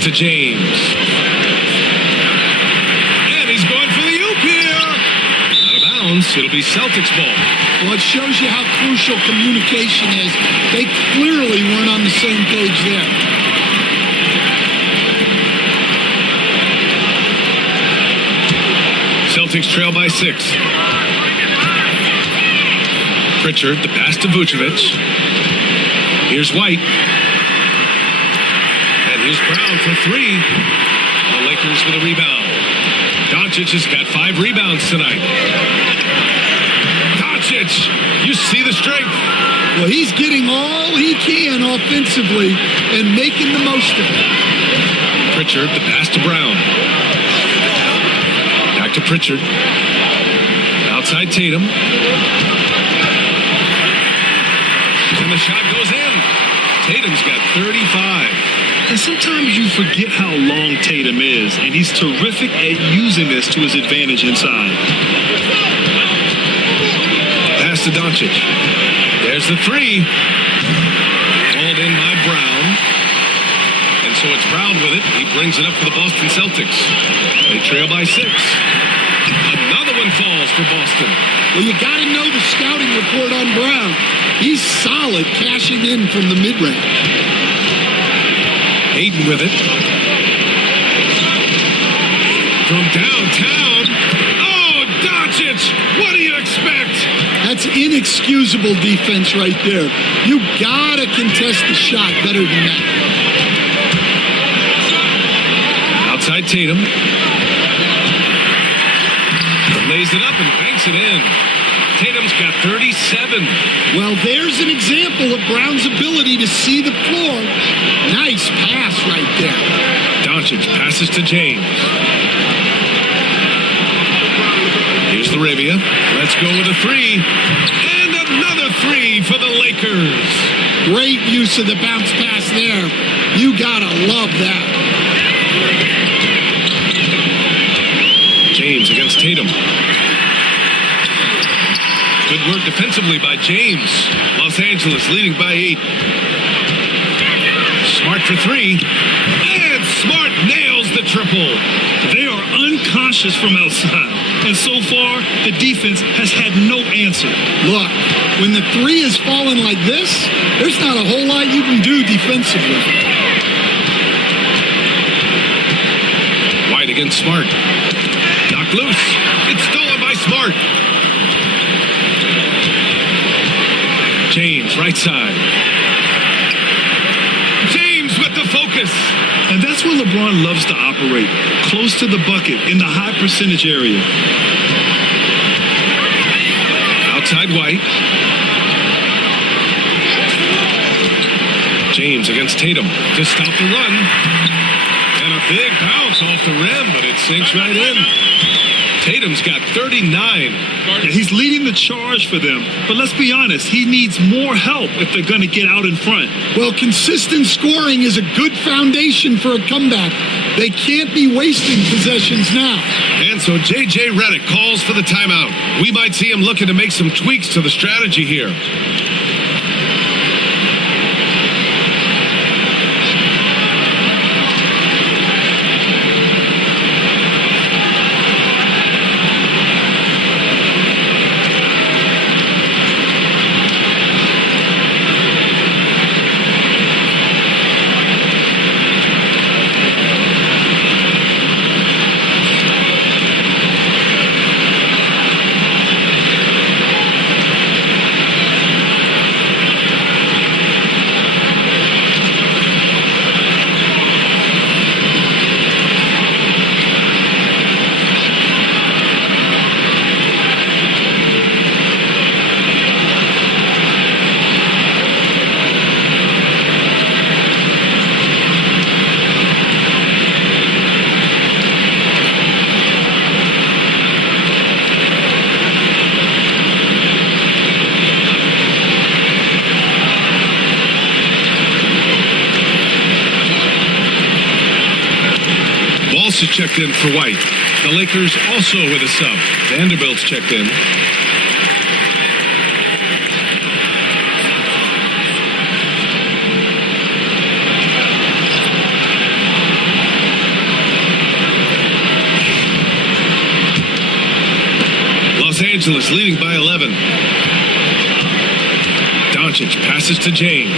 To James. And he's going for the oop here. Out of bounds. It'll be Celtics ball. Well, it shows you how crucial communication is. They clearly weren't on the same page there. Celtics trail by 6. Pritchard, the pass to Vucevic. Here's White. Here's Brown for 3. The Lakers with a rebound. Doncic has got 5 rebounds tonight. Doncic, you see the strength. Well, he's getting all he can offensively and making the most of it. Pritchard, the pass to Brown. Back to Pritchard. Outside Tatum. And the shot goes in. Tatum's got 35. And sometimes you forget how long Tatum is, and he's terrific at using this to his advantage inside. Pass to Doncic. There's the three. Called in by Brown. And so it's Brown with it. He brings it up for the Boston Celtics. They trail by 6. Another one falls for Boston. Well, you got to know the scouting report on Brown. He's solid cashing in from the mid-range. Hayden with it. From downtown. Oh, Doncic! What do you expect? That's inexcusable defense right there. You got to contest the shot better than that. Outside Tatum. Lays it up and banks it in. Tatum's got 37. Well, there's an example of Brown's ability to see the floor. Nice pass right there. Doncic passes to James. Here's Laravia. Let's go with a three. And another three for the Lakers. Great use of the bounce pass there. You gotta love that. James against Tatum. Good work defensively by James. Los Angeles leading by 8. Smart for three. And Smart nails the triple. They are unconscious from outside, and so far, the defense has had no answer. Look, when the three is falling like this, there's not a whole lot you can do defensively. White against Smart. Knocked loose. It's stolen by Smart. James, right side. James with the focus. And that's where LeBron loves to operate, close to the bucket in the high percentage area. Outside White. James against Tatum to stop the run. And a big bounce off the rim, but it sinks right in. Tatum's got 39. He's leading the charge for them, but let's be honest, he needs more help if they're going to get out in front. Well, consistent scoring is a good foundation for a comeback. They can't be wasting possessions now. And so J.J. Redick calls for the timeout. We might see him looking to make some tweaks to the strategy here. Is checked in for White. The Lakers also with a sub. Vanderbilt's checked in. Los Angeles leading by 11. Doncic passes to James.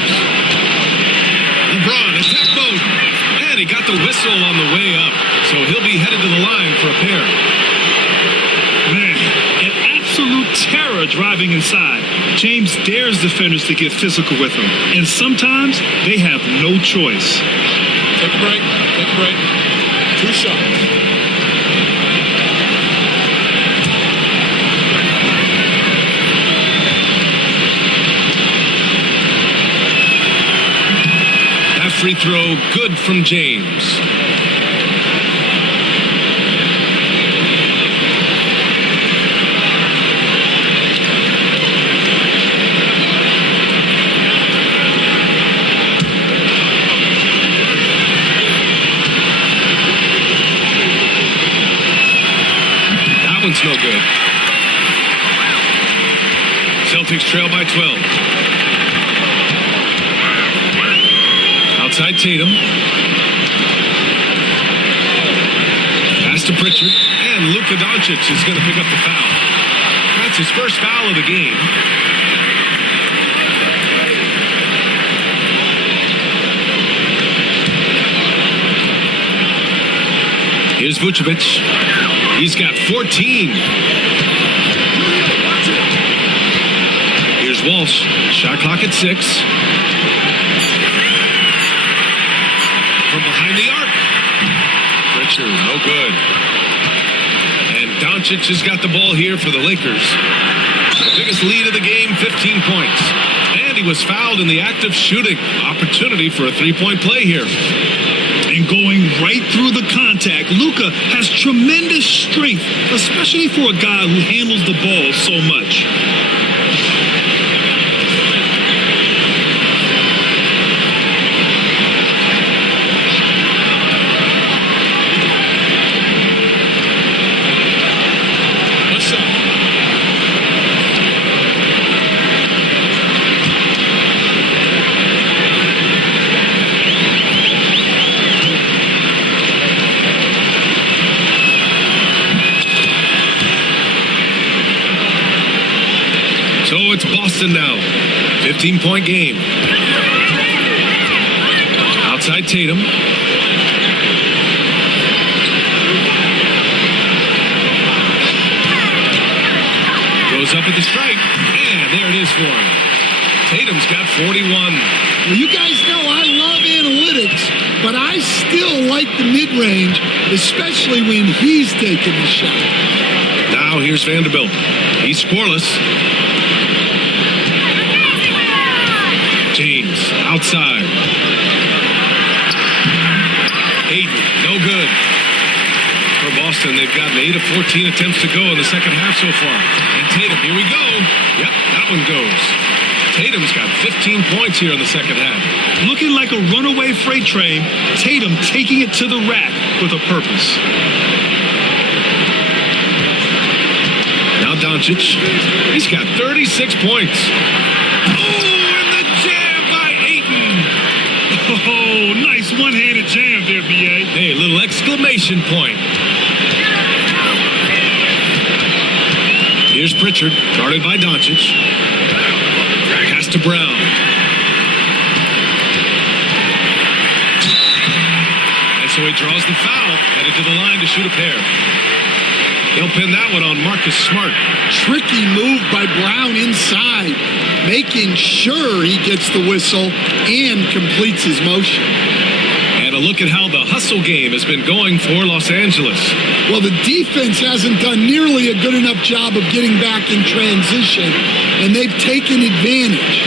LeBron attack mode. And he got the whistle on the way up. So he'll be headed to the line for a pair. Man, an absolute terror driving inside. James dares defenders to get physical with him. And sometimes they have no choice. Take a break. Take a break. 2 shots. free throw, good from James. That one's no good. Celtics trail by 12. Outside Tatum. Pass to Pritchard. And Luka Doncic is going to pick up the foul. That's his first foul of the game. Here's Vucevic. He's got 14. Here's Walsh. Shot clock at 6. From behind the arc. Pritchard, no good. And Doncic has got the ball here for the Lakers. The biggest lead of the game, 15 points. And he was fouled in the act of shooting. Opportunity for a three-point play here. And going right through the contact, Luka has tremendous strength, especially for a guy who handles the ball so much. What's up? So it's Boston now. 15-point game. Outside Tatum. Goes up at the strike. And there it is for him. Tatum's got 41. Well, you guys know I love analytics, but I still like the mid-range, especially when he's taking the shot. Now here's Vanderbilt. He's scoreless. James outside. Hayden, no good. For Boston, they've gotten 8 of 14 attempts to go in the second half so far. And Tatum, here we go. Yep, that one goes. Tatum's got 15 points here in the second half. Looking like a runaway freight train, Tatum taking it to the rack with a purpose. Now Doncic, he's got 36 points. Oh, and the jam by Ayton. Oh, nice one-handed jam there, B.A. Hey, little exclamation point. Here's Pritchard, guarded by Doncic. Pass to Brown. And so he draws the foul, headed to the line to shoot a pair. He'll pin that one on Marcus Smart. Tricky move by Brown inside, making sure he gets the whistle and completes his motion. And a look at how the hustle game has been going for Los Angeles. Well, the defense hasn't done nearly a good enough job of getting back in transition, and they've taken advantage,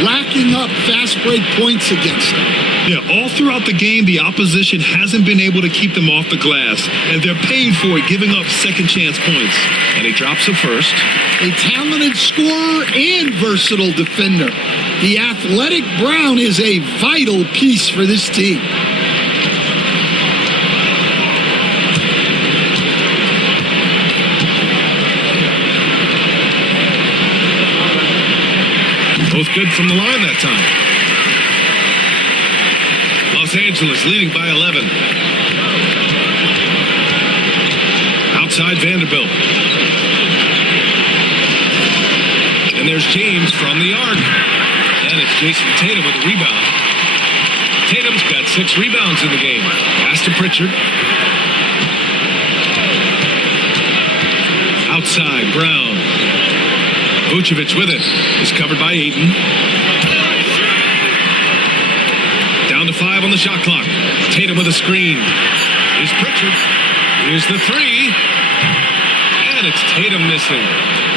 racking up fast break points against them. Yeah, all throughout the game, the opposition hasn't been able to keep them off the glass, and they're paying for it, giving up second chance points. And he drops the first. A talented scorer and versatile defender. The athletic Brown is a vital piece for this team. Both good from the line that time. Los Angeles leading by 11. Outside Vanderbilt. And there's James from the arc. And it's Jason Tatum with a rebound. Tatum's got 6 rebounds in the game. Pass to Pritchard. Outside, Brown. Vucevic with it. Is covered by Ayton. Down to 5 on the shot clock. Tatum with a screen. Here's Pritchard. Here's the 3. And it's Tatum missing.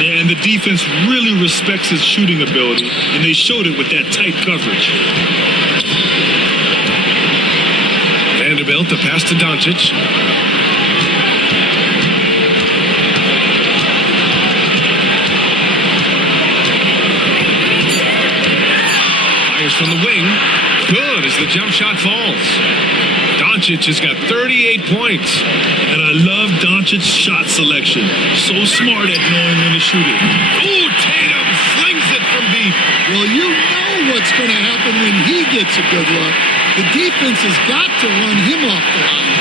Yeah, and the defense really respects his shooting ability, and they showed it with that tight coverage. Vanderbilt, the pass to Doncic. Fires from the wing. Good as the jump shot falls. Doncic has got 38 points. And I love Doncic's shot selection. So smart at knowing when to shoot it. Oh, Tatum slings it from deep. Well, you know what's going to happen when he gets a good look. The defense has got to run him off the line.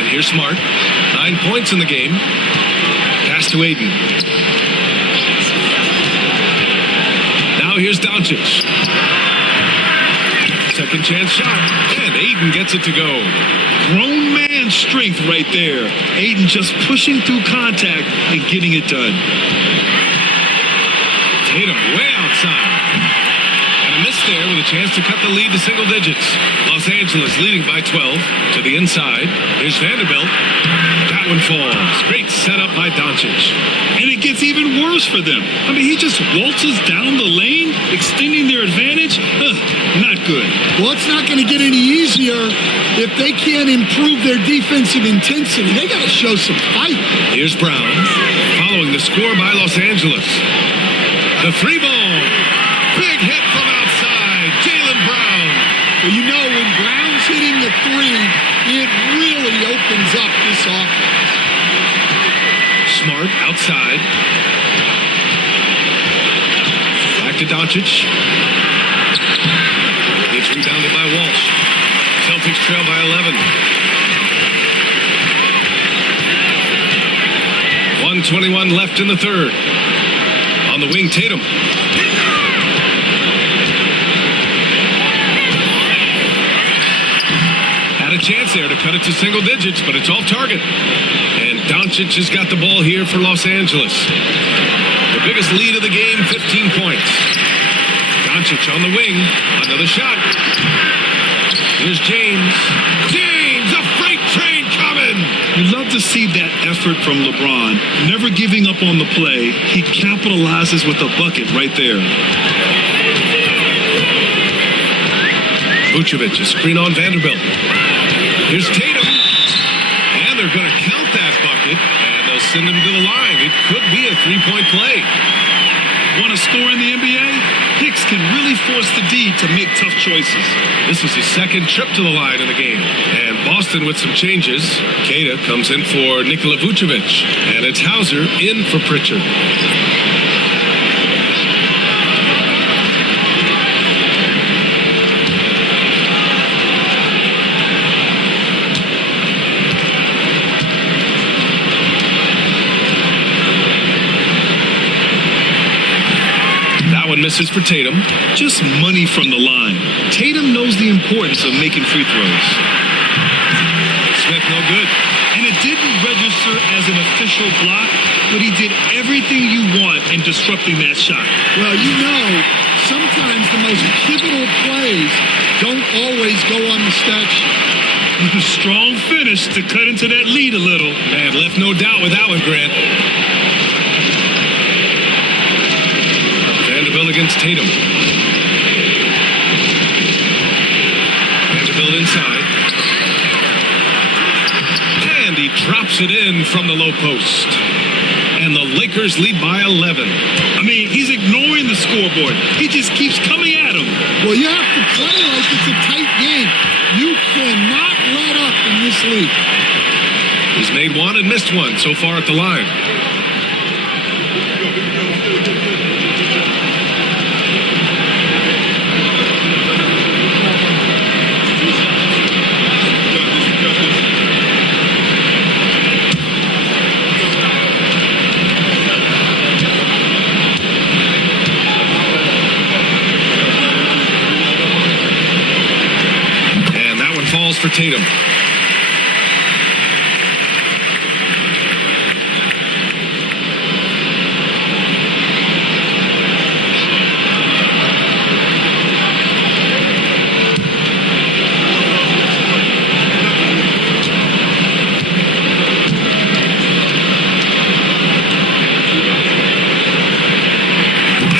And here's Smart. 9 points in the game. Pass to Aiden. Now here's Doncic. Second chance shot. And Aiden gets it to go. Grown man strength right there. Aiden just pushing through contact and getting it done. Tatum way outside. And a miss there with a chance to cut the lead to single digits. Los Angeles leading by 12 to the inside. Here's Vanderbilt. That one falls. Great setup by Doncic. And it gets even worse for them. I mean, he just waltzes down the lane, extending their advantage. Not good. Well, it's not going to get any easier if they can't improve their defensive intensity. They got to show some fight. Here's Brown. Following the score by Los Angeles. The three ball. Big hit from outside. Jaylen Brown. Well, you know, when Brown's hitting the three, it really opens up this offense. Smart outside. Back to Doncic. It's rebounded by Walsh. Celtics trail by 11. 1:21 left in the third. On the wing, Tatum. Had a chance there to cut it to single digits, but it's off target. And Doncic has got the ball here for Los Angeles. The biggest lead of the game, 15 points. Doncic on the wing. Another shot. Here's James. James, a freight train coming. You love to see that effort from LeBron. Never giving up on the play. He capitalizes with a bucket right there. Vucevic, a screen on Vanderbilt. Here's Tatum. And they're going to count that bucket. And they'll send him to the line. It could be a three-point play. Want to score in the NBA? Hicks can really force the D to make tough choices. This is his second trip to the line in the game. And Boston with some changes. Queta comes in for Nikola Vucevic. And it's Hauser in for Pritchard. Misses for Tatum. Just money from the line. Tatum knows the importance of making free throws. Smith no good. And it didn't register as an official block, but he did everything you want in disrupting that shot. Well, you know, sometimes the most pivotal plays don't always go on the stat sheet. Strong finish to cut into that lead a little. Man, left no doubt with that one, Grant. Vanderbilt against Tatum. Vanderbilt inside. And he drops it in from the low post. And the Lakers lead by 11. I mean, he's ignoring the scoreboard. He just keeps coming at him. Well, you have to play like it's a tight game. You cannot let up in this league. He's made one and missed one so far at the line. For Tatum.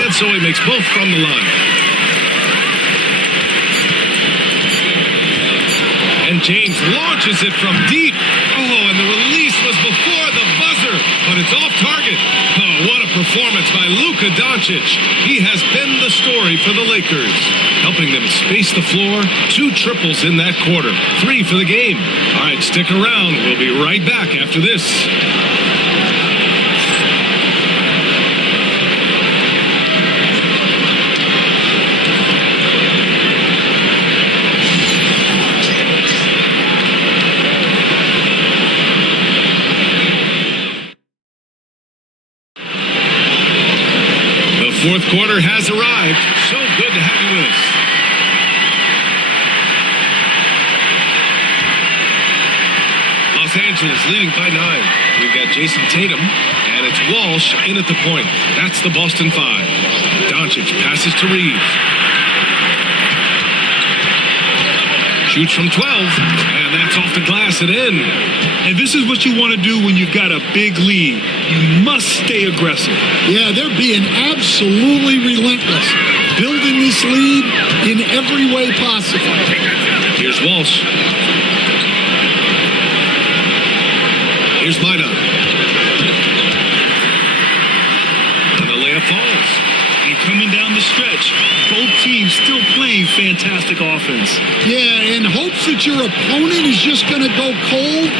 And so he makes both from the line. James launches it from deep. Oh, and the release was before the buzzer, but it's off target. Oh, what a performance by Luka Doncic. He has been the story for the Lakers, helping them space the floor. 2 triples in that quarter, 3 for the game. All right, stick around. We'll be right back after this. Fourth quarter has arrived. So good to have you with us. Los Angeles leading by 9. We've got Jason Tatum, and it's Walsh in at the point. That's the Boston 5. Doncic passes to Reeves. Shoots from 12, and that's off the glass and in. And this is what you want to do when you've got a big lead. You must stay aggressive. Yeah, they're being absolutely relentless, building this lead in every way possible. Here's Walsh. Here's Minot. And the layup falls. And coming down the stretch, both teams still playing fantastic offense. Yeah, and hopes that your opponent is just going to go cold.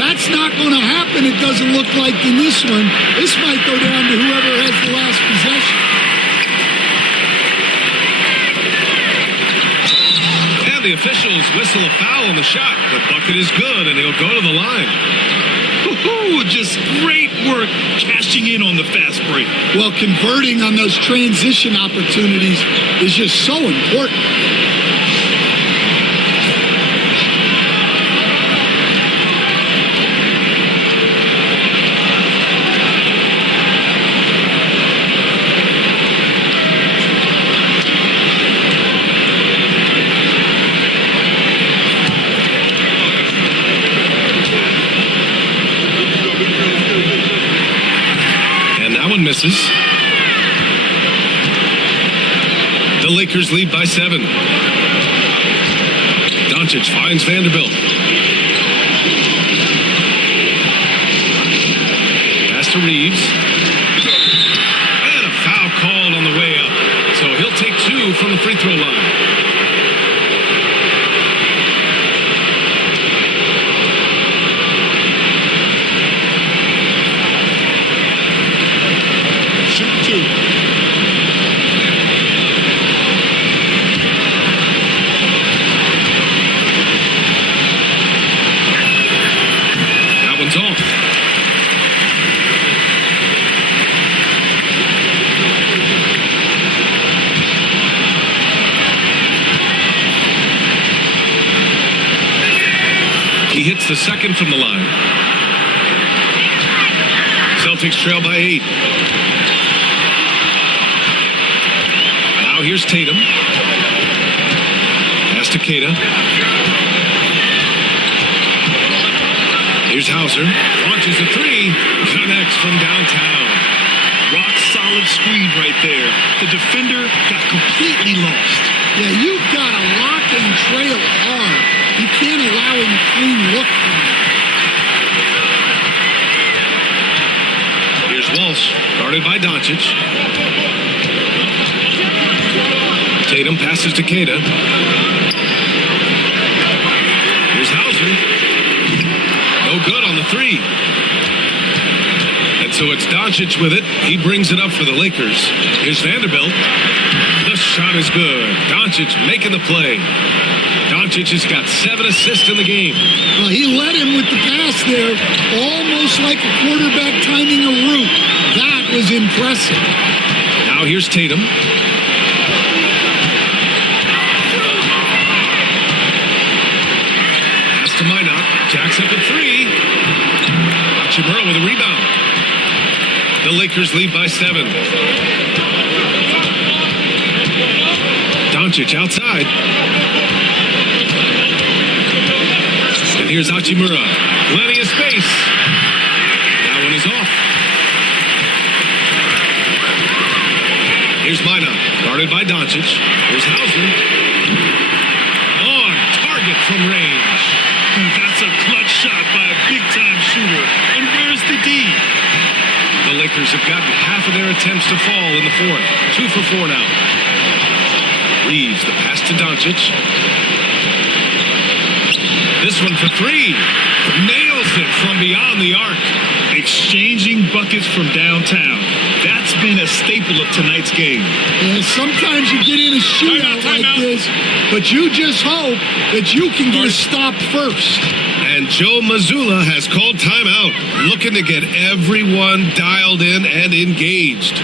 That's not going to happen, it doesn't look like, in this one. This might go down to whoever has the last possession. And the officials whistle a foul on the shot. The bucket is good, and he'll go to the line. Woo-hoo, just great work cashing in on the fast break. Well, converting on those transition opportunities is just so important. Misses. The Lakers lead by 7. Doncic finds Vanderbilt. Pass to Reeves. And a foul called on the way up. So he'll take 2 from the free throw line. He hits the second from the line. Celtics trail by 8. Now here's Tatum. Pass to Keita. Here's Hauser. Launches a 3. Connects from downtown. Rock solid screen right there. The defender got completely lost. Yeah, you've got to lock and trail hard. You can't allow him a clean look from him. Here's Walsh, guarded by Doncic. Tatum passes to Keita. Here's Hauser. No good on the 3. And so it's Doncic with it. He brings it up for the Lakers. Here's Vanderbilt. The shot is good. Doncic making the play. Doncic has got 7 assists in the game. Well, he led him with the pass there, almost like a quarterback timing a route. That was impressive. Now here's Tatum. Pass to Minot. Jacks up at 3. Hachimura with a rebound. The Lakers lead by 7. Doncic outside. And here's Hachimura. Plenty of space. That one is off. Here's Minot, guarded by Doncic. Here's Hauser. On target from range. Lakers have gotten half of their attempts to fall in the fourth. 2 for 4 now. Reeves, the pass to Doncic. This one for 3. Nails it from beyond the arc. Exchanging buckets from downtown. That's been a staple of tonight's game. And sometimes you get in a shootout like this, but you just hope that you can get a stop first. And Joe Mazzulla has called timeout, looking to get everyone dialed in and engaged.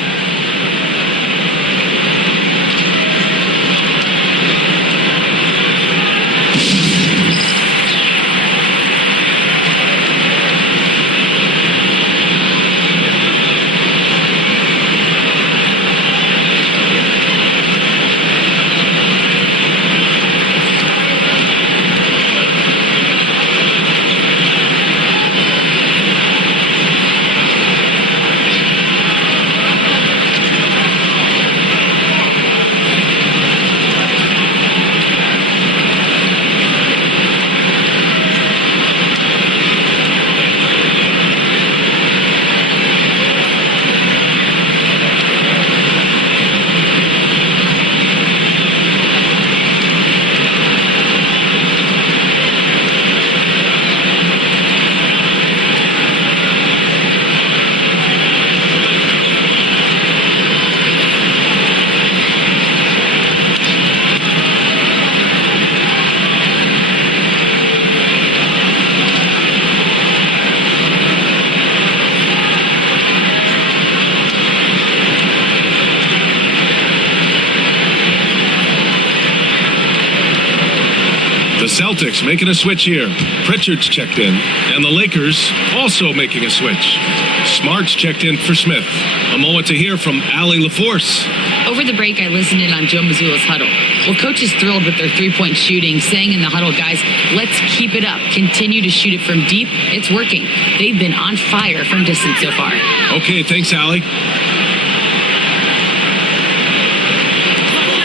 The Celtics making a switch here. Pritchard's checked in, and the Lakers also making a switch. Smart's checked in for Smith. A moment to hear from Allie LaForce. Over the break, I listened in on Joe Mazzulla's huddle. Well, coach is thrilled with their three-point shooting, saying in the huddle, guys, let's keep it up. Continue to shoot it from deep. It's working. They've been on fire from distance so far. Okay, thanks, Allie.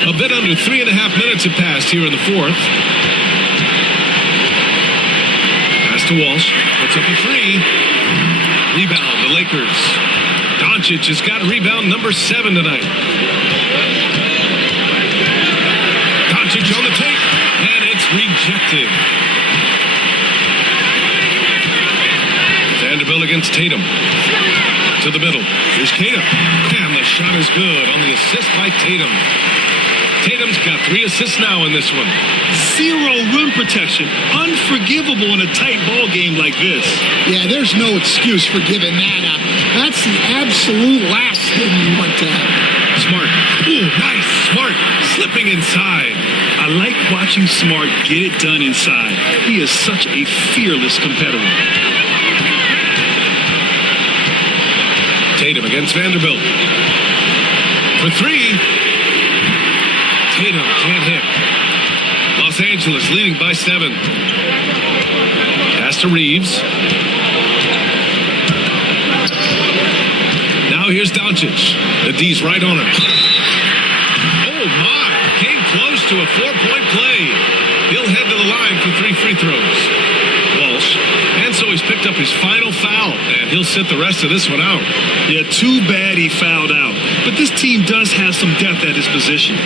A bit under 3.5 minutes have passed here in the fourth. Pass to Walsh. Puts up a 3. Rebound, the Lakers. Doncic has got rebound number 7 tonight. Doncic on the take, and it's rejected. Vanderbilt against Tatum. To the middle. Here's Tatum. And the shot is good on the assist by Tatum. Tatum's got 3 assists now in this one. 0 rim protection. Unforgivable in a tight ball game like this. Yeah, there's no excuse for giving that up. That's the absolute last thing you want to have. Smart. Ooh, nice. Smart. Slipping inside. I like watching Smart get it done inside. He is such a fearless competitor. Tatum against Vanderbilt. For 3. Tatum can't hit. Los Angeles leading by 7. Pass to Reeves. Now here's Doncic. The D's right on him. Oh my! Came close to a 4-point play. He'll head to the line for 3 free throws. Walsh. And so he's picked up his final foul, and he'll sit the rest of this one out. Yeah, too bad he fouled out. But this team does have some depth at his position.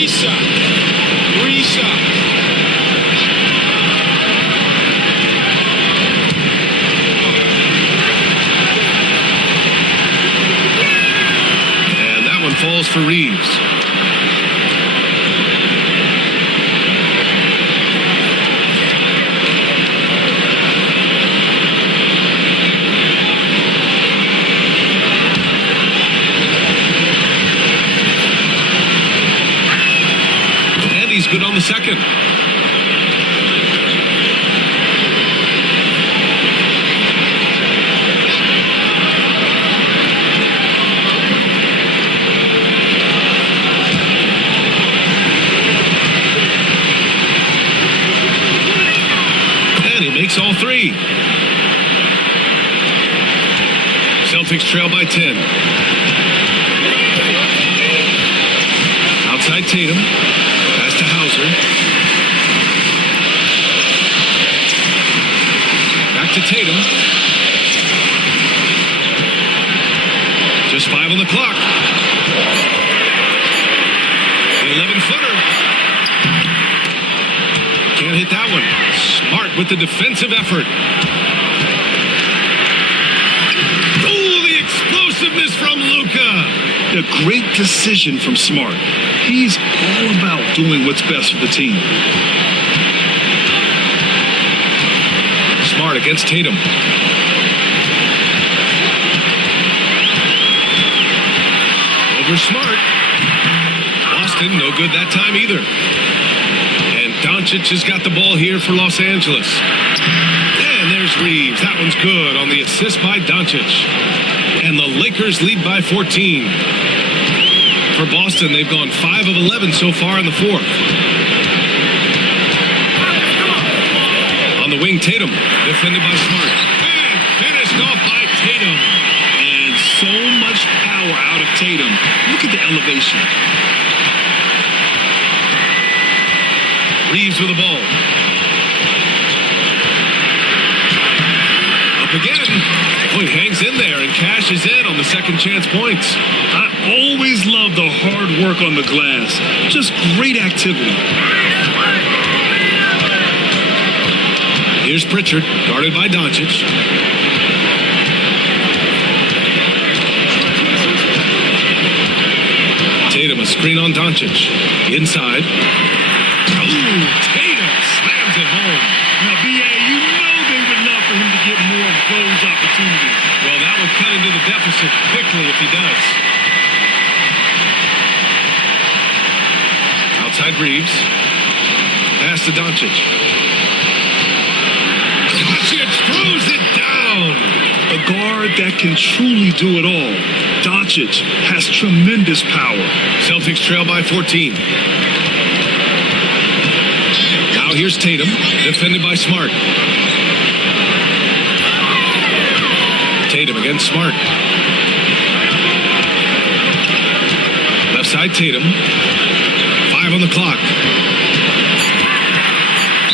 Reset. And that one falls for Reeves. Good on the second. And he makes all 3. Celtics trail by 10. Outside Tatum. To Hauser. Back to Tatum. Just 5 on the clock. The 11-footer. Can't hit that one. Smart with the defensive effort. Oh, the explosiveness from Luka. A great decision from Smart. He's all about doing what's best for the team. Smart against Tatum. Over Smart. Boston, no good that time either. And Doncic has got the ball here for Los Angeles. And there's Reeves. That one's good on the assist by Doncic. And the Lakers lead by 14. For Boston, they've gone 5 of 11 so far in the fourth. On the wing, Tatum, defended by Smart. And finished off by Tatum. And so much power out of Tatum. Look at the elevation. Reeves with the ball. Up again. Oh, he hangs in there and cashes in on the second chance points. I always love the hard work on the glass. Just great activity. Here's Pritchard, guarded by Doncic. Tatum, a screen on Doncic. Inside. Oh, Tatum slams it home. Now, B.A., you know they would love for him to get more of those opportunities. Well, that would cut into the deficit quickly if he does. Outside Reeves. Pass to Doncic. Doncic throws it down. A guard that can truly do it all. Doncic has tremendous power. Celtics trail by 14. Now here's Tatum, defended by Smart. Tatum against Smart. Left side Tatum. 5 on the clock.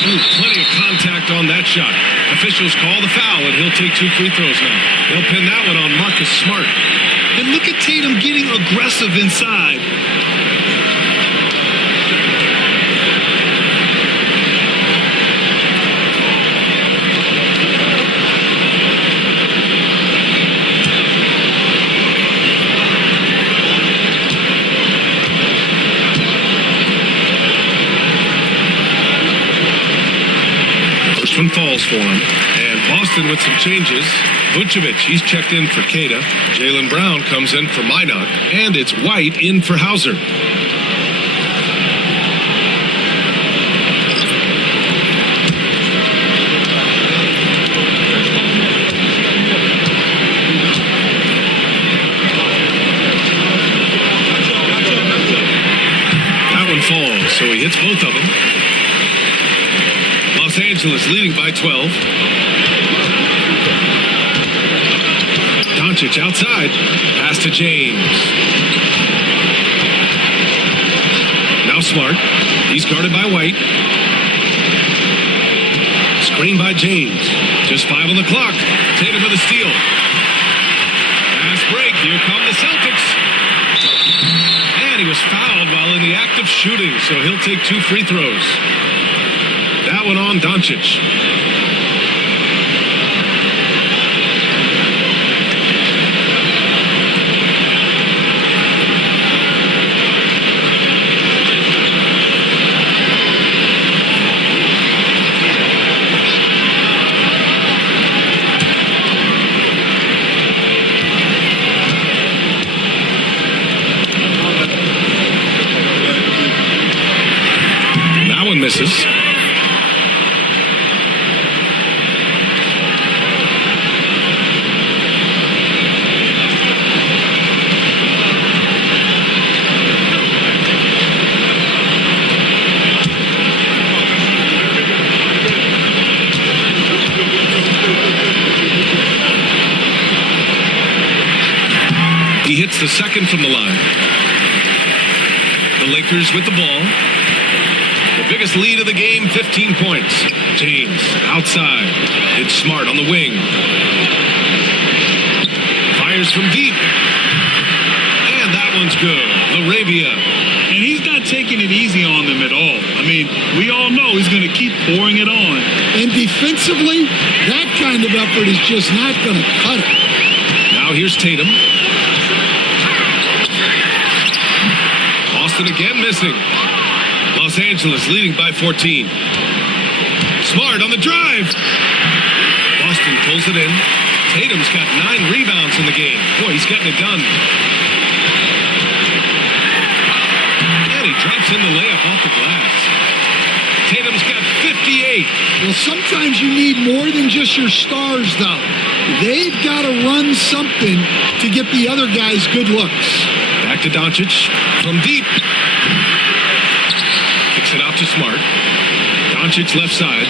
Ooh, plenty of contact on that shot. Officials call the foul, and he'll take 2 free throws now. They'll pin that one on Marcus Smart. And look at Tatum getting aggressive inside. First one falls for him. And Boston with some changes. Vucevic, he's checked in for Queta. Jaylen Brown comes in for Minot. And it's White in for Hauser. That one falls, so he hits both of them. Los Angeles leading by 12. Doncic outside. Pass to James. Now Smart. He's guarded by White. Screen by James. Just 5 on the clock. Tatum with a steal. Fast break. Here come the Celtics. And he was fouled while in the act of shooting, so he'll take 2 free throws. That one on Doncic. That one misses. He hits the second from the line. The Lakers with the ball. The biggest lead of the game, 15 points. James outside. It's Smart on the wing. Fires from deep. one's good. LaRavia. And he's not taking it easy on them at all. I mean, we all know he's going to keep pouring it on. And defensively, that kind of effort is just not going to cut it. Now here's Tatum. Boston again missing. Los Angeles leading by 14. Smart on the drive. Boston pulls it in. Tatum's got 9 rebounds in the game. Boy, he's getting it done. And he drops in the layup off the glass. Tatum's got 58. Well, sometimes you need more than just your stars, though. They've got to run something to get the other guys good looks. Back to Doncic from deep. Kicks it out to Smart. Doncic left side.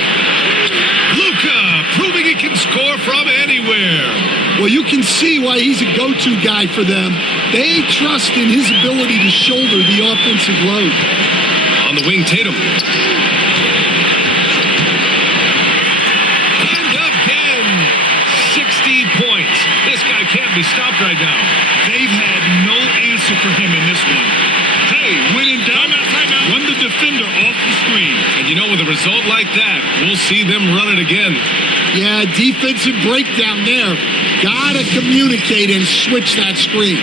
Luka proving he can score from anywhere. Well, you can see why he's a go-to guy for them. They trust in his ability to shoulder the offensive load. On the wing, Tatum. And again, 60 points. This guy can't be stopped right now. They've had no answer for him in this one. Hey, when in doubt, run the defender off the screen. And you know, with a result like that, we'll see them run it again. Yeah, defensive breakdown there. Gotta communicate and switch that screen.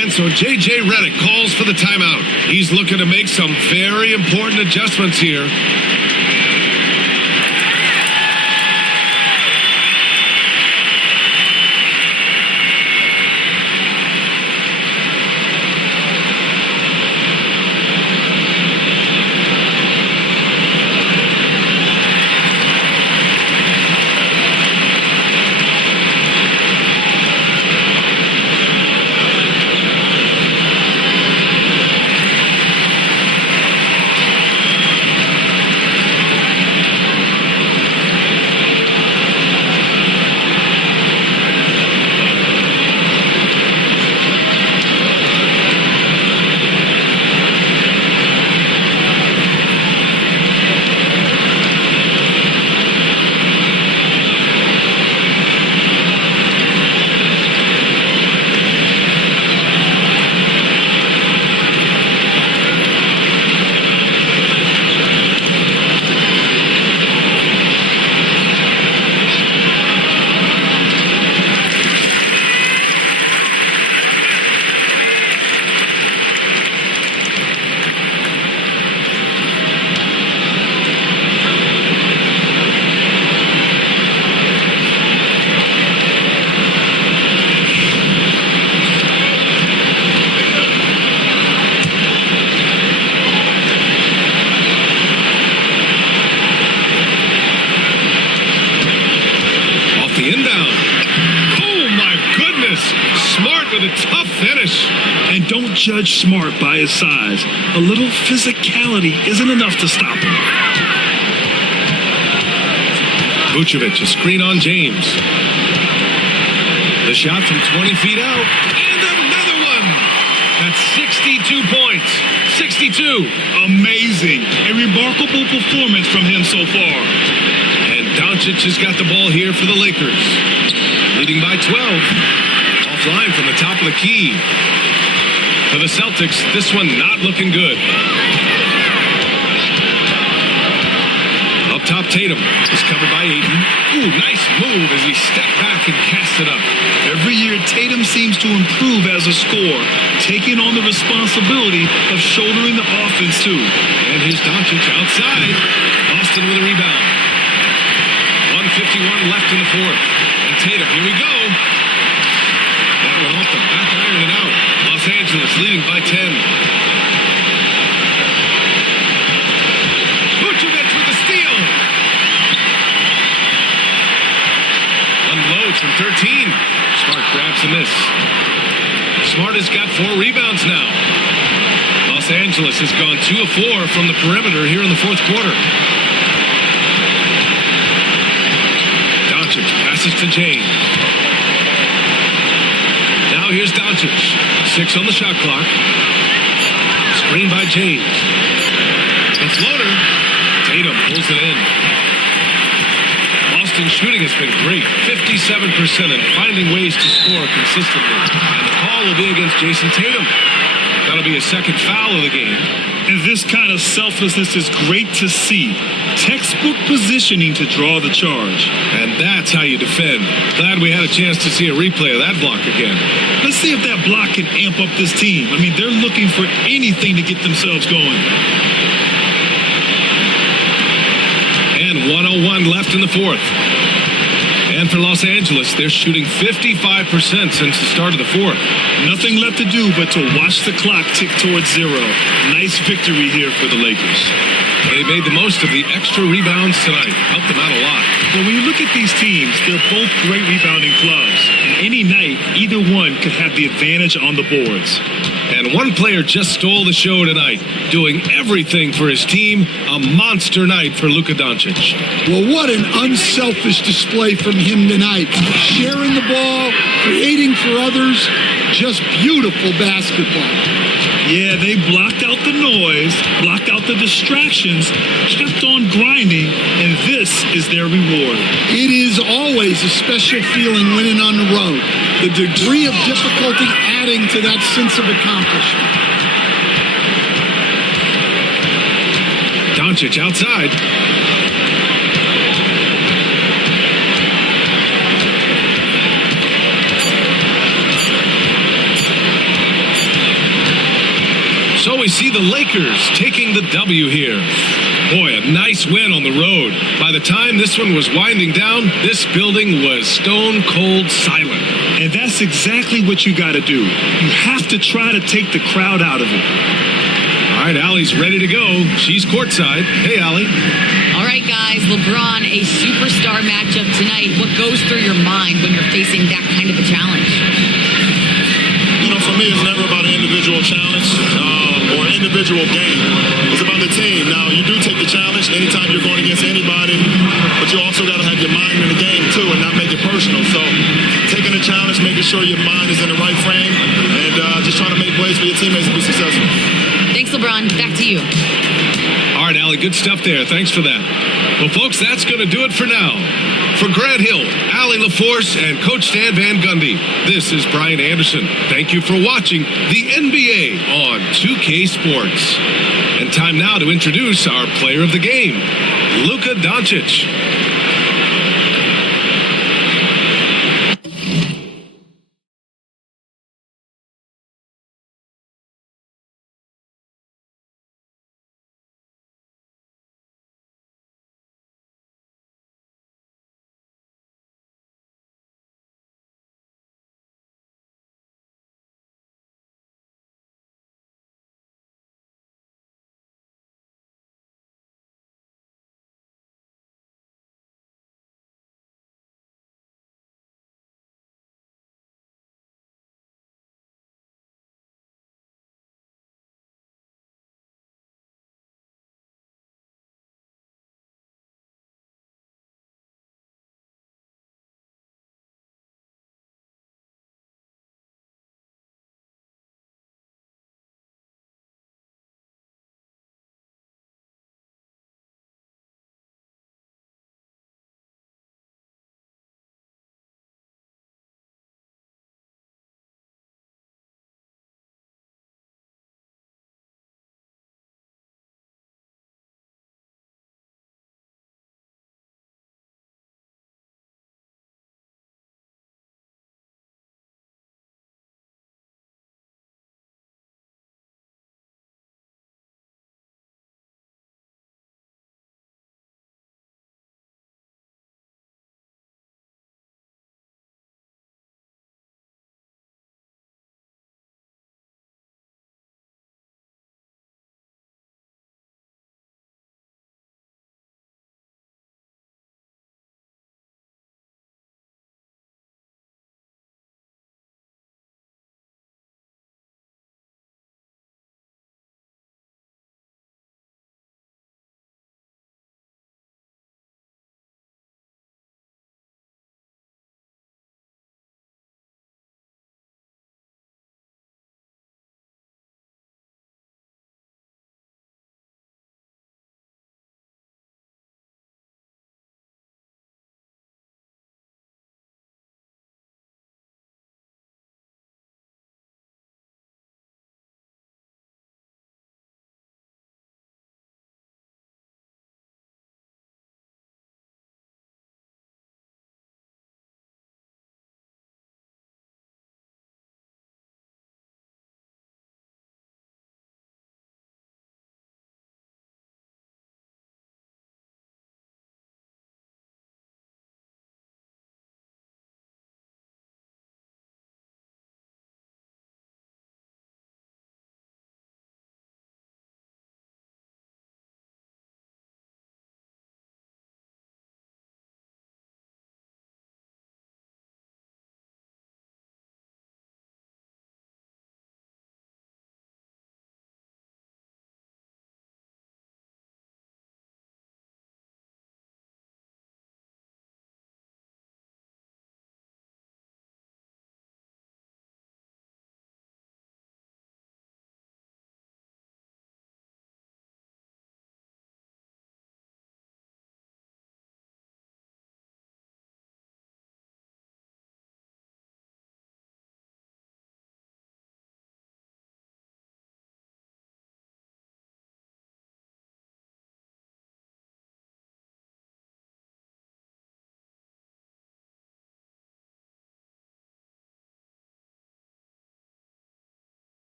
And so J.J. Redick calls for the timeout. He's looking to make some very important adjustments here. Judge Smart by his size. A little physicality isn't enough to stop him. Vucevic, a screen on James. The shot from 20 feet out. And another one! That's 62 points. 62. Amazing. A remarkable performance from him so far. And Doncic has got the ball here for the Lakers. Leading by 12. Offline from the top of the key. For the Celtics, this one not looking good. Up top, Tatum is covered by Ayton. Ooh, nice move as he stepped back and cast it up. Every year, Tatum seems to improve as a scorer, taking on the responsibility of shouldering the offense too. And here's Doncic outside. Boston with a rebound. 1:51 left in the fourth. And Tatum, here we go. That one off the back iron and out. Los Angeles leading by 10. Vucevic with the steal. Unloads from 13. Smart grabs the miss. Smart has got 4 rebounds now. Los Angeles has gone 2 of 4 from the perimeter here in the fourth quarter. Doncic passes to James. Now here's Doncic. 6 on the shot clock. Screen by James. The floater. Tatum pulls it in. Boston shooting has been great. 57% and finding ways to score consistently. And the call will be against Jason Tatum. That'll be a second foul of the game. And this kind of selflessness is great to see. Textbook positioning to draw the charge. And that's how you defend. Glad we had a chance to see a replay of that block again. Let's see if that block can amp up this team. I mean, they're looking for anything to get themselves going. And 1:01 left in the fourth. And for Los Angeles, they're shooting 55% since the start of the fourth. Nothing left to do but to watch the clock tick towards zero. Nice victory here for the Lakers. They made the most of the extra rebounds tonight. Helped them out a lot. Well, when you look at these teams, they're both great rebounding clubs. And any night, either one could have the advantage on the boards. And one player just stole the show tonight, doing everything for his team. A monster night for Luka Doncic. Well, what an unselfish display from him tonight. Sharing the ball, creating for others, just beautiful basketball. Yeah, they blocked out the noise, blocked out the distractions, kept on grinding, and this is their reward. It is always a special feeling winning on the road. The degree of difficulty adding to that sense of accomplishment. Doncic outside. So we see the Lakers taking the W here. Boy, a nice win on the road. By the time this one was winding down, this building was stone cold silent. And that's exactly what you got to do. You have to try to take the crowd out of it. All right, Allie's ready to go. She's courtside. Hey, Allie. All right, guys, LeBron, a superstar matchup tonight. What goes through your mind when you're facing that kind of a challenge? You know, for me, it's never about an individual challenge or an individual game. It's about the team. Now, you do take the challenge anytime you're going against anybody, but you also got to have your mind in the game, too, and not make it personal. So, taking the challenge, making sure your mind is in the right frame, and just trying to make plays for your teammates to be successful. Thanks, LeBron. Back to you. All right, Allie, good stuff there. Thanks for that. Well, folks, that's going to do it for now. For Grant Hill, Allie LaForce, and Coach Stan Van Gundy, this is Brian Anderson. Thank you for watching the NBA on 2K Sports. And time now to introduce our player of the game, Luka Doncic.